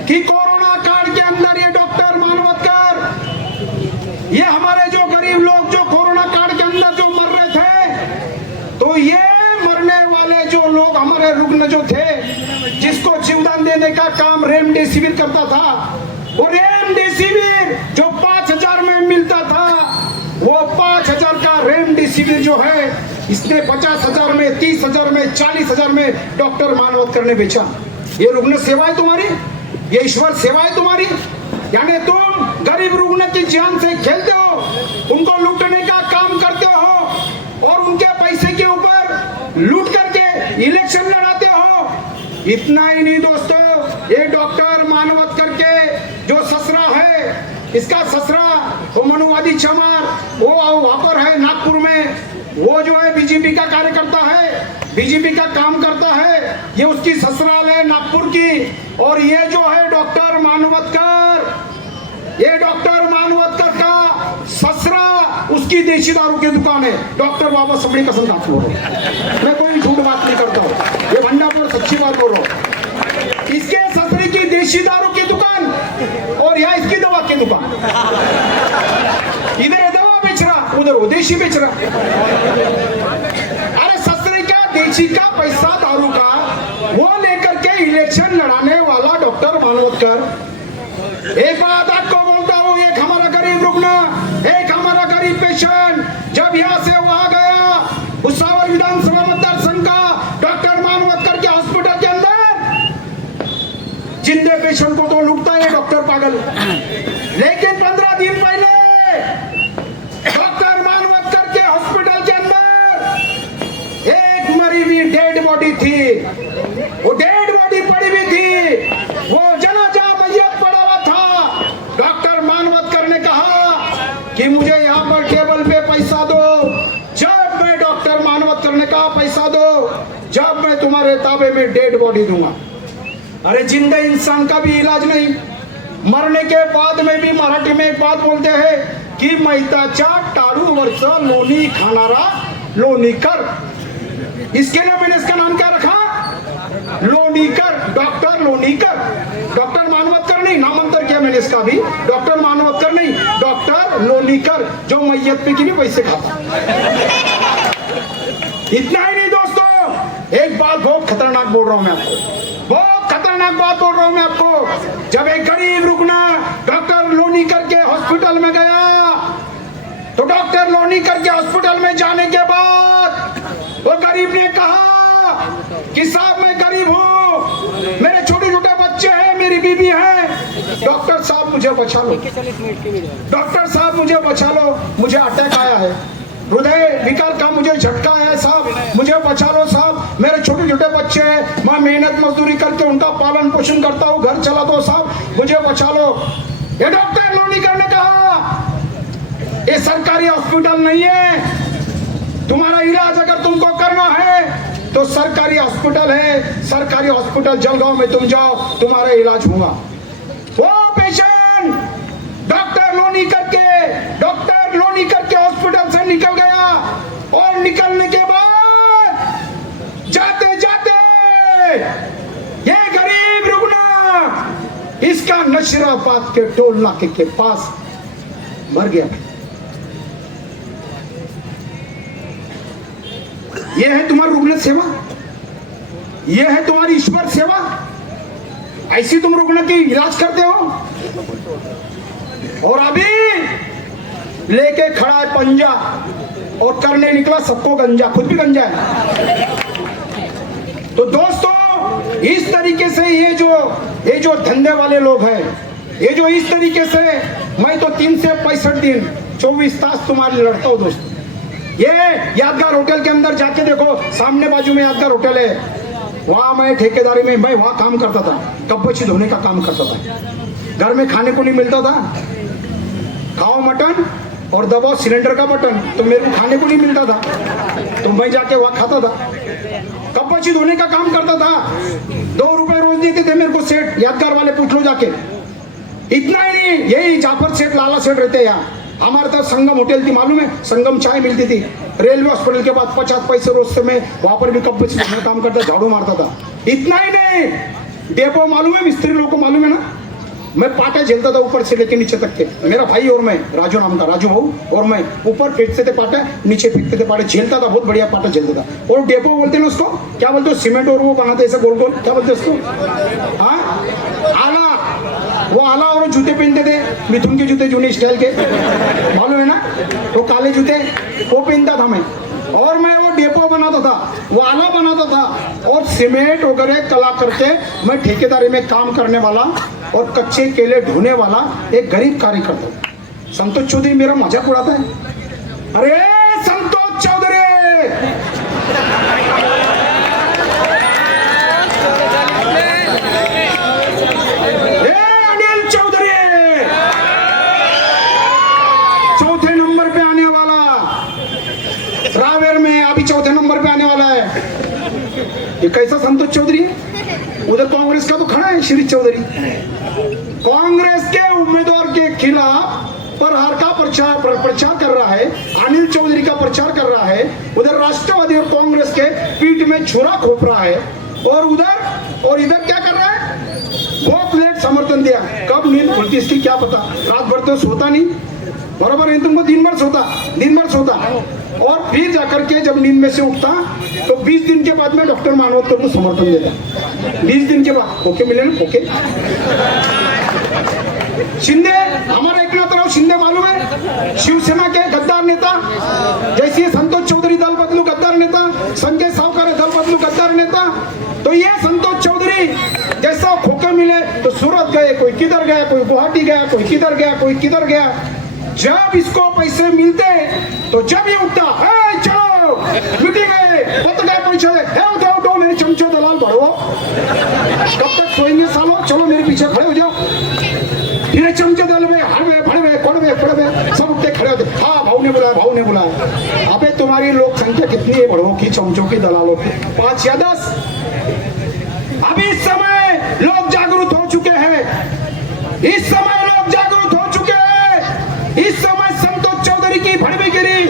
कि कोरोना काल के अंदर ये डॉक्टर मानवतकर, ये हमारे जो गरीब लोग जो कोरोना काल के अंदर जो मर रहे थे, तो ये मरने वाले जो लोग हमारे रुग्ण जो थे, जिसको जीवदान देने का काम रेमडेसिविर करता था, वो रेमडेसिविर जो 5000 में मिलता था, वो 5000 का रेमडेसिविर जो है इसने 50,000 में, 30,000 में, 40,000 में डॉक्टर मानवतकर ने बेचा। ये रुग्ण सेवा है तुम्हारी, ये ईश्वर सेवा है तुम्हारी। यानी तुम गरीब रुग्ण की जान से खेलते हो, उनको लूटने का काम करते हो और उनके पैसे के ऊपर लूट करके इलेक्शन लड़ाते हो। इतना ही नहीं दोस्तों, ये डॉक्टर मानवतकर के जो ससरा है, इसका ससरा वो मनुवादी चमार, वो वहां पर है नागपुर में, वो जो है बीजेपी का कार्यकर्ता है, बीजेपी का काम करता है, ये उसकी ससुराल है नागपुर की। और ये जो है डॉक्टर मानवतकर, ये डॉक्टर मानवतकर का ससरा, उसकी देशी दारू की दुकान है। डॉक्टर बाबा सबड़ी कसम खाते बोल रहा हूं, मैं कोई झूठ बात नहीं करता हूँ, ये भंडा पर सच्ची बात बोल रहा हूँ। इसके ससरे की देशी दारू की दुकान और यहाँ इसकी दवा की दुकान, इधर दवा बेच रहा, उधर वो देशी बेच रहा। अरे ससरे का देशी का पैसा दारू का वो लेकर के इलेक्शन लड़ाने वाला डॉक्टर मानवतकर। एक बात आपको बोलता हूँ, एक हमारा गरीब रुग्ण, एक हमारा गरीब पेशेंट जब यहाँ से वहां गया भुसावल विधानसभा मतदार संघ का डॉक्टर मानवतकर के हॉस्पिटल के अंदर, जिंदे पेशेंट को तो लूटता है डॉक्टर पागल। लेकिन 15 दिन पहले डॉक्टर मानवतकर के हॉस्पिटल के अंदर एक मरी हुई डेड बॉडी थी, वो डेड बॉडी पड़ी हुई थी, वो जनाजा मैयत पड़ा हुआ था। डॉक्टर मानवतकर ने कहा कि मुझे यहाँ पर टेबल पे पैसा दो। जब मैं डॉक्टर मानवतकर ने कहा पैसा दो, जब मैं तुम्हारे ताबे में डेड बॉडी दूंगा। अरे जिंदा इंसान का भी इलाज नहीं, मरने के बाद में भी मराठी में एक बात बोलते हैं की मैताच्या टाळूवरचं लोणी खाणारा लोणीकर। इसके लिए मैंने इसका नाम क्या रखा, लोणीकर, डॉक्टर लोणीकर। डॉक्टर मानवतकर नहीं, नामांतर किया मैंने इसका भी, डॉक्टर मानवतकर नहीं, डॉक्टर लोणीकर, जो मैयत पे की भी पैसे खाता। इतना ही नहीं दोस्तों, एक बात बहुत खतरनाक बोल रहा हूं मैं आपको, बहुत खतरनाक बात बोल रहा हूं मैं आपको। जब एक गरीब रुग्ण डॉक्टर लोणीकर के हॉस्पिटल में गया, तो डॉक्टर लोणीकर के हॉस्पिटल में जाने के बाद वो गरीब ने कहा कि साहब मैं गरीब हूँ, मेरे छोटे छोटे बच्चे हैं, मेरी बीवी है, डॉक्टर साहब मुझे बचा लो, डॉक्टर साहब मुझे बचा लो, मुझे अटैक आया है, हृदय विकार का मुझे झटका है साहब, मुझे बचा लो साहब, मेरे छोटे छोटे बच्चे हैं, मैं मेहनत मजदूरी करके उनका पालन पोषण करता हूँ, घर चला दो साहब, मुझे बचा लो। ये डॉक्टर लोणीकर ने कहा ये सरकारी हॉस्पिटल नहीं है, तुम्हारा इलाज अगर तुमको करना है तो सरकारी हॉस्पिटल है, सरकारी हॉस्पिटल जलगांव में तुम जाओ, तुम्हारा इलाज होगा। वो पेशेंट डॉक्टर लोणीकर के हॉस्पिटल से निकल गया और निकलने के बाद जाते जाते ये गरीब रुग्ण इसका नशीराबाद के टोल नाके के पास मर गया। यह है तुम्हारी रुग्ण सेवा, यह है तुम्हारी ईश्वर सेवा। ऐसी तुम रुग्ण की इलाज करते हो और अभी लेके खड़ा है पंजा और करने निकला सबको गंजा, खुद भी गंजा है। तो दोस्तों इस तरीके से ये जो धंधे वाले लोग हैं, ये जो इस तरीके से, मैं तो 3 से 65 दिन 24 तास तुम्हारे लड़ता हूं दोस्तों। ये यादगार होटल के अंदर जाके देखो, सामने बाजू में यादगार होटल है, वहां मैं ठेकेदारी में मैं वहां काम करता था, कपड़े धोने का काम करता था। घर में खाने को नहीं मिलता था, खाओ मटन और दबाओ सिलेंडर का बटन, तो मेरे को खाने को नहीं मिलता था, तो मैं जाके वहां खाता था, कपड़े धोने का काम करता था। 2 रुपए रोज देते थे मेरे को सेठ, यादगार वाले पूछ लो जाके। इतना ही नहीं, यही जाफर सेठ, लाला सेठ रहते हैं यहाँ। हमारे तरफ संगम होटल थी, मालूम है, संगम चाय मिलती थी। रेलवे हॉस्पिटल के बाद 50 पैसे रोज से मैं वहां पर भी कपड़े धोने काम करता, झाड़ू मारता था। इतना ही नहीं, डेपो मालूम है, मिस्त्री लोगों को मालूम है ना, मैं पाटा झेलता था ऊपर से लेके नीचे तक के। मेरा भाई और मैं, राजू नाम का, राजू भाऊ और मैं, ऊपर फेंकते थे पाटा, नीचे फेंकते थे पाटा, झेलता था, बहुत बढ़िया पाटा झेलता था। और डेपो बोलते ना उसको, क्या बोलते हो, सीमेंट और वो बनाते ऐसे गोल गोल, क्या बोलते उसको, हाँ आला, वो आला। और जूते पहनते थे, मिथुन के जूते, जूनी स्टाइल के, मालूम है ना, वो काले जूते वो पहनता था मैं। और मैं वो डेपो वो बनाता था, वाला बनाता था, और सीमेंट वगैरह कला करके मैं ठेकेदारी में काम करने वाला और कच्चे केले ढोने वाला एक गरीब कार्यकर्ता हूं। संतोष चौधरी मेरा मजाक उड़ाता है। अरे संतोष चौधरी, अनिल चौधरी चौथे नंबर पे आने वाला, रावेर में अभी चौथे नंबर पे आने वाला है। ये कैसा संतोष चौधरी है? उधर कांग्रेस का तो खड़ा है श्री चौधरी, कांग्रेस के उम्मीदवार के खिलाफ प्रहार का प्रचार कर रहा है, अनिल चौधरी का प्रचार कर रहा है। उधर राष्ट्रवादी और कांग्रेस के पीठ में छुरा खोप रहा है, और इधर क्या कर रहा है? बहुत लेट समर्थन दिया। कब नींद खुलती इसकी क्या पता, रात भर तो सोता नहीं, बराबर है, तुमको दिन भर सोता, और फिर जाकर के जब नींद में से उठता तो 20 दिन के बाद में डॉक्टर मानवत को समर्थन देता। 20 दिन के बाद ओके मिले ना, ओके। शिंदे, हमारा एकनाथराव शिंदे मालूम है, शिवसेना के गद्दार नेता। जैसे संतोष चौधरी दल बदलू गद्दार नेता, संजय सावकारे दल बदलू गद्दार नेता, तो ये संतोष चौधरी जैसा खोके मिले तो सूरत गए, कोई किधर गया, कोई गुवाहाटी गया, कोई किधर गया, कोई किधर गया। जब इसको पैसे मिलते तो जब ये उठता, चलो मीटिंग है, पत्रकार परिषद है, उठो मेरे चमचो दलाल बढ़ो, कब तक सोएंगे सालों, चलो मेरे पीछे खड़े हो जाओ। फिर चमचे दल में हड़वे भड़वे कोड़वे पड़वे सब उठते खड़े होते, हाँ भाव ने बुलाया। अबे तुम्हारी लोक संख्या कितनी है बढ़ो की, चमचों की, दलालों की? 5 या 10? अभी इस समय लोग जागरूक हो चुके हैं, इस समय लोग जागरूक हो चुके हैं। इस समय संतोष चौधरी की भड़वीगिरी,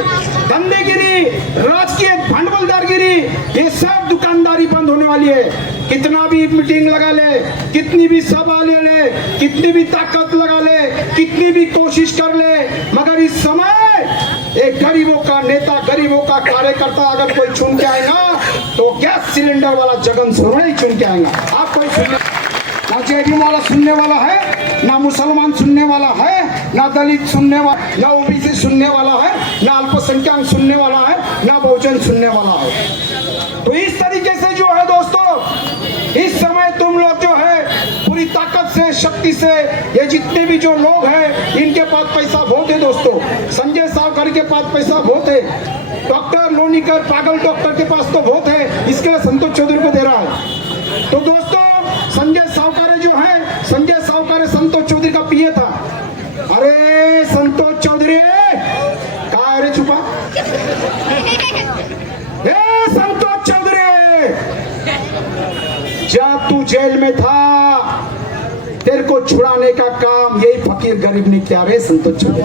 धंधेगिरी, राजकीय भांडवलदारगिरी, ये सब दुकानदारी बंद होने वाली है। कितना भी मीटिंग लगा ले, कितनी भी सभा ले ले, कितनी भी ताकत लगा ले, कितनी भी कोशिश कर ले, मगर इस समय एक गरीबों का नेता, गरीबों का कार्यकर्ता अगर कोई चुन के आएगा तो गैस सिलेंडर वाला जगन सोरेन ही चुन के आएगा। आप कोई सुनने, ना जेडीयू वाला सुनने वाला है, ना मुसलमान सुनने वाला है, ना दलित सुनने वाला, ना ओबीसी सुनने वाला है, ना अल्पसंख्यक सुनने वाला है, ना बहुजन सुनने वाला है। तो इस तरीके से जो है दोस्तों, इस समय तुम लोग जो है पूरी ताकत से, शक्ति से, ये जितने भी जो लोग हैं इनके पास पैसा बहुत है दोस्तों। संजय सावकर के पास पैसा बहुत है, डॉक्टर लोनीकर पागल डॉक्टर के पास तो बहुत है, इसके लिए संतोष चौधरी को दे रहा है। तो दोस्तों संजय सावकर जो है, संजय सावकर संतोष चौधरी का पीए था। अरे संतोष चौधरी कहाँ रे, छुपा? संतोष चौधरी जब तू जेल में था तेरे को छुड़ाने का काम यही फकीर गरीब ने किया रे संतोष चौधरी।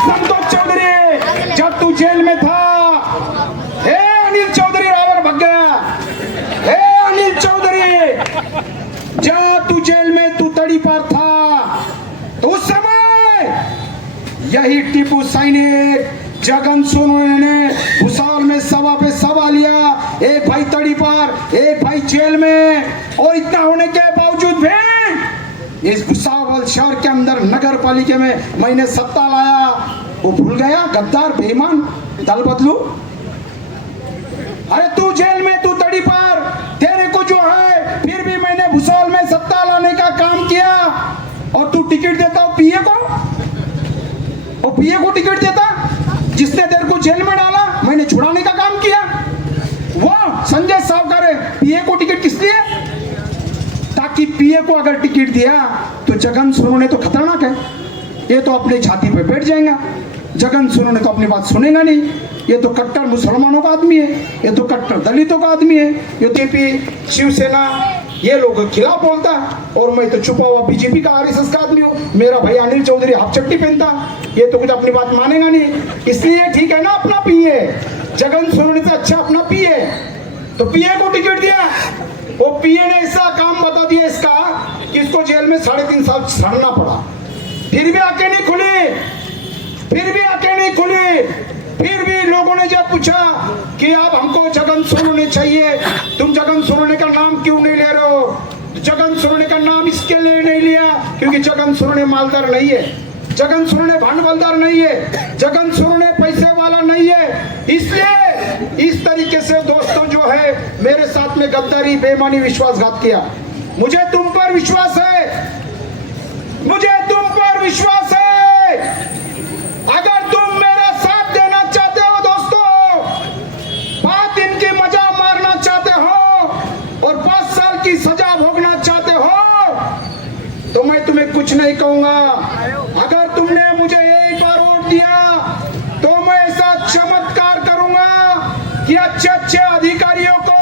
संतोष चौधरी जब तू जेल में था, अनिल चौधरी रावण भग गया। अनिल चौधरी जब तू जेल में तू तड़ी पर था तो उस समय यही टीपू सैनिक जगन सोरेन ने भुसावल में सभा पे सभा लिया, एक भाई तड़ी पर, एक भाई जेल में, और इतना होने के बावजूद भी इस भुसावल शहर के अंदर नगर पालिका में मैंने सत्ता लाया। वो भूल गया गद्दार बेईमान दल बदलू। अरे तू जेल में, तू तड़ी पर, तेरे को जो है फिर भी मैंने भुसावल में सत्ता लाने का काम किया, और तू टिकट देता हो पीए को, और पीए को टिकट देता जिसने तेरे को जेल में डाला, मैंने छुड़ाने का काम किया। वो संजय सावकर पीए को टिकट किस लिए? ताकि पीए को अगर टिकट दिया तो जगन सोरेन तो खतरनाक है, ये तो अपने छाती पे बैठ जाएगा, जगन सोरेन तो अपनी बात सुनेगा नहीं, ये तो कट्टर मुसलमानों का आदमी है, ये तो कट्टर दलितों का आदमी है, ये बीजेपी शिवसेना ये लोग खिलाफ बोलता, और मैं तो छुपा हुआ बीजेपी का आरएसएस का आदमी हूँ। मेरा भाई अनिल चौधरी हाफ चट्टी पहनता, ये तो कुछ अपनी बात मानेगा नहीं, इसलिए ठीक है ना अपना पीए, जगन सोरेन से अच्छा अपना पीए, तो पीए को टिकट दिया। वो पीए ने ऐसा काम बता दिया इसका कि इसको जेल में 3.5 साल सड़ना पड़ा, फिर भी आंखें नहीं खुली, फिर भी आंखें नहीं खुली। फिर भी लोगों ने जब पूछा कि अब हमको जगन सोरेन चाहिए, तुम जगन सोरेन का नाम क्यों नहीं ले रहे हो? जगन सोरेन का नाम इसके लिए नहीं लिया क्योंकि जगन सोरेन मालदार नहीं है, जगन सोने भांडवलदार नहीं है, जगन सोने पैसे वाला नहीं है। इसलिए इस तरीके से दोस्तों जो है मेरे साथ में गद्दारी, बेईमानी, विश्वासघात किया। मुझे तुम पर विश्वास है, मुझे तुम पर विश्वास है। अगर तुम मेरा साथ देना चाहते हो दोस्तों, 5 दिन की मजा मारना चाहते हो और 5 साल की सजा भोगना चाहते हो तो मैं तुम्हें कुछ नहीं कहूंगा। अगर तुमने मुझे एक बार वोट दिया तो मैं ऐसा चमत्कार करूंगा कि अच्छे अच्छे अधिकारियों को,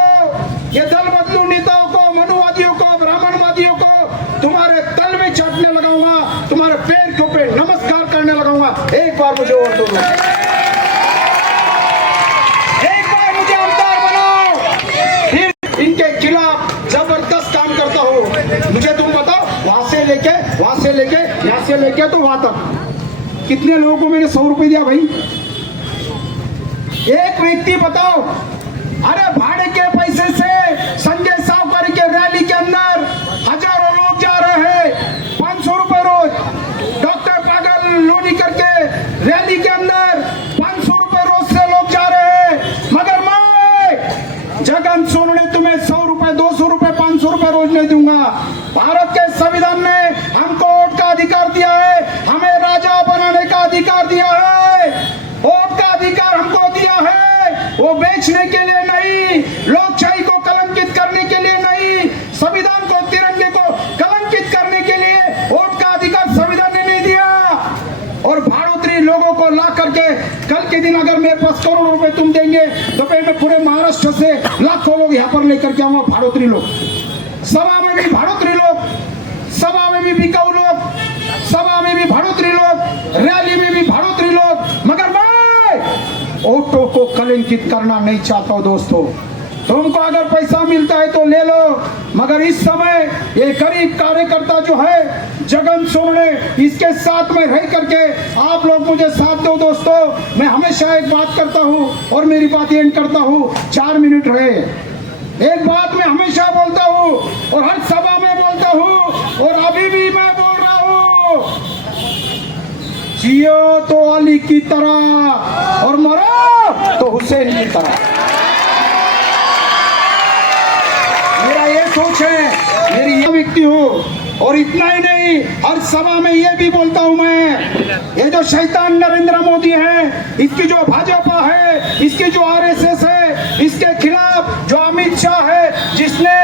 ये दल बदलू नेताओं को, मनुवादियों को, ब्राह्मणवादियों को तुम्हारे तल में चाटने लगाऊंगा, तुम्हारे पैर के ऊपर नमस्कार करने लगाऊंगा। एक बार मुझे वोट दो, एक बार मुझे अवतार बनाओ, फिर इनके खिलाफ जबरदस्त काम करता हूँ। मुझे तुम बताओ, वहां से लेके यहाँ से लेके तो वहां तक कितने लोगों को मैंने 100 रुपए दिया भाई? एक व्यक्ति बताओ, अरे भाड़े के पैसे से संजय सावकारी के रैली के अंदर हजारों लोग जा रहे हैं, 500 रुपए रोज। डॉक्टर पागल लोनीकर के रैली के अंदर 500 रुपए रोज से लोग जा रहे हैं, मगर मैं जगन सोनवणे तुम्हें 100 रुपए, 200 रुपए, 500 रुपए रोज नहीं दूंगा। भारत के संविधान ने हमको वोट का अधिकार दिया है, हमें राजा बनाने का अधिकार दिया है। वोट का अधिकार हमको दिया है, वो बेचने के लिए नहीं, लोकशाही को कलंकित करने के लिए नहीं, संविधान को, तिरंगे को कलंकित करने के लिए वोट का अधिकार संविधान ने नहीं दिया। और भाड़ोत्री लोगों को ला करके कल के दिन अगर मेरे पास करोड़ों रुपए तुम देंगे तो फिर मैं पूरे महाराष्ट्र से लाखों लोग यहाँ पर लेकर के आऊंगा। भाड़ोत्री लोग, सभा में भी भाड़ोत्री लोग, सभा में भी बिकाऊ लोग, सभा में भी भाड़ोत्री लोग, रैली में भी भाड़ोत्री लोग, मगर मैं वोटों को कलंकित करना नहीं चाहता हूं दोस्तों। तुमको अगर पैसा मिलता है तो ले लो, मगर इस समय ये गरीब कार्यकर्ता जो है जगन सोनवणे, इसके साथ में रह करके आप लोग मुझे साथ दो दोस्तों। मैं हमेशा एक बात करता हूं और मेरी बात एंड करता हूं, 4 मिनट रहे। एक बात मैं हमेशा बोलता हूं और हर सभा में बोलता हूं और अभी भी मैं बोल रहा हूं, जियो तो अली की तरह और मरो तो हुसैन की तरह। मेरा ये सोच है, मेरी ये व्यक्ति हूँ। और इतना ही नहीं, हर सभा में ये भी बोलता हूं मैं, ये जो शैतान नरेंद्र मोदी है, इसकी जो भाजपा है, इसकी जो आरएसएस है, इसके खिलाफ जो अमित शाह है, जिसने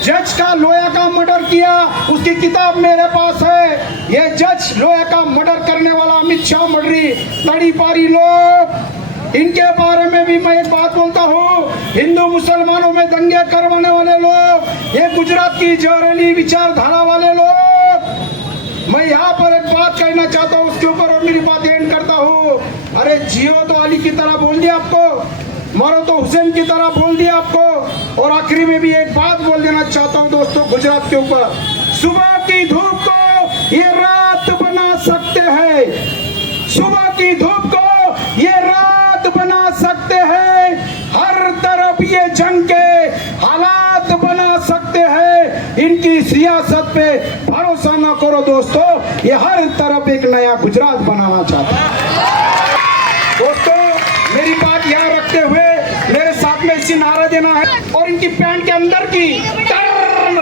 जज का, लोया का मर्डर किया, उसकी किताब मेरे पास है। ये जज, लोया का मर्डर करने वाला अमित शाह मर्डरी, तड़ी पारी लोग, इनके बारे में भी मैं एक बात बोलता हूँ। हिंदू मुसलमानों में दंगे करवाने वाले लोग, ये गुजरात की जहरीली विचारधारा वाले लोग, मैं यहाँ पर एक बात कहना चाहता हूँ उसके ऊपर और मेरी बात एंड करता हूँ। अरे जियो तो अली की तरह बोल दिया आपको, मरो तो हुसैन की तरह बोल दिया आपको। और आखिरी में भी एक बात बोल देना चाहता हूँ दोस्तों गुजरात के ऊपर, सुबह की धूप को ये रात बना सकते हैं, सुबह की धूप को ये रात बना सकते हैं, हर तरफ ये जंग के हालात बना सकते हैं। इनकी सियासत पे भरोसा ना करो दोस्तों, ये हर तरफ एक नया गुजरात बनाना चाहते हैं। दोस्तों मेरी बात याद रखते हुए मेरे साथ में इसी नारा देना है और इनकी पैंट के अंदर की टर्न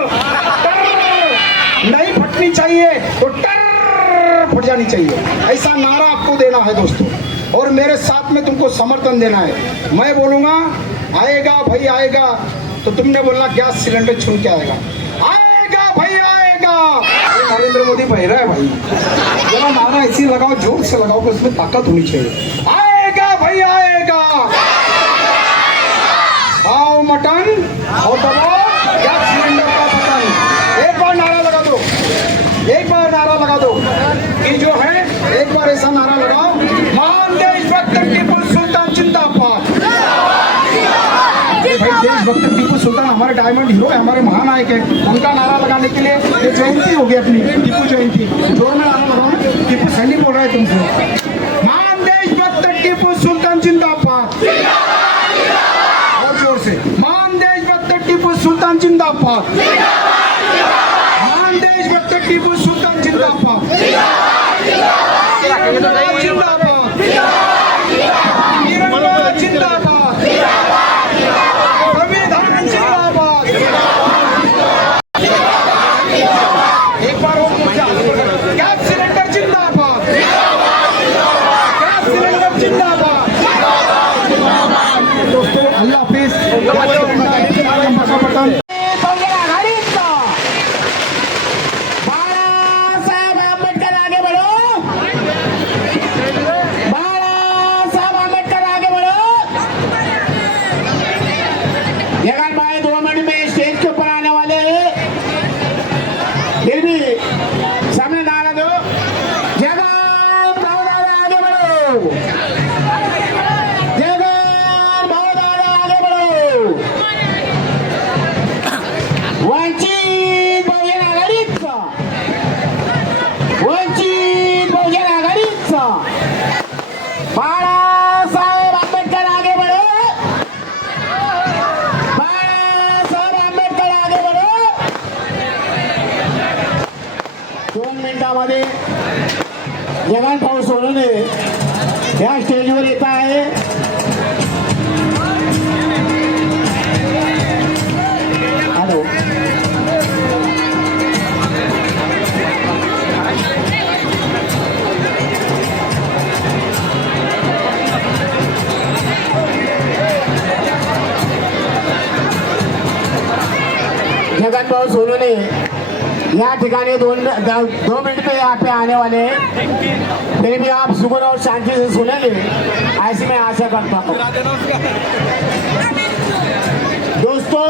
नहीं फटनी चाहिए, तो टर फट जानी चाहिए, ऐसा नारा आपको देना है दोस्तों। और मेरे साथ में तुमको समर्थन देना है। मैं बोलूंगा आएगा भाई आएगा, तो तुमने बोलना गैस सिलेंडर छून के आएगा, आएगा भाई आएगा। नरेंद्र मोदी बह रहा है भाई, जरा नारा ऐसी लगाओ, जोर से लगाओ, उसमें ताकत होनी चाहिए। आएगा भाई आएगा, आओ मटन और दबाओ गैस सिलेंडर का बटन। एक बार नारा लगा दो, एक बार नारा लगा दो कि जो है, एक बार ऐसा नारा लगाओ, महान देशभक्त टीपू सुल्तान जिंदाबाद। भाई देशभक्त टीपू सुल्तान हमारे डायमंड हीरो है, हमारे महानायक है, उनका नारा लगाने के लिए ये जयंती होगी अपनी, टीपू जयंती। जोर में नारा लगाओ, टीपू सैनी बोल रहा है तुमसे, महान देशभक्त टीपू सुल्तान जिंदाबाद। और जोर से, महान देशभक्त टीपू सुल्तान जिंदाबाद, महान देशभक्त टीपू सुल्तान जिंदाबाद। जिंदाबाद तिरंगा जिंदाबाद संविधान जिंदाबाद एक बार और मुझे गैस सिलेंडर जिंदाबाद गैस सिलेंडर जिंदाबाद दोस्तों अल्लाह हाफिज बटन बाळासाहेब आंबेडकर आगे बढ़ो बाळासाहेब आंबेडकर आगे बढ़ो जगन भाई 2 मिनट में स्टेज के ऊपर आने वाले हैं फिर भी सामने नारा दो जगन भाई आगे बढ़ो जगन भाई आगे बढ़ो वंचित बहुजन आघाडीचा बाळासाहेब आंबेडकर आगे बढ़ो बाळासाहेब आंबेडकर आगे बढ़ो 2 मिनिटांमध्ये जगन भाऊ सोनवणे या स्टेजवर येत आहे हॅलो जगन भाऊ सोनवणे या ठिकानी 2 मिनट में यहाँ पे आने वाले हैं फिर भी आप सुकून और शांति से सुनेंगे ऐसी मैं आशा करता हूँ दोस्तों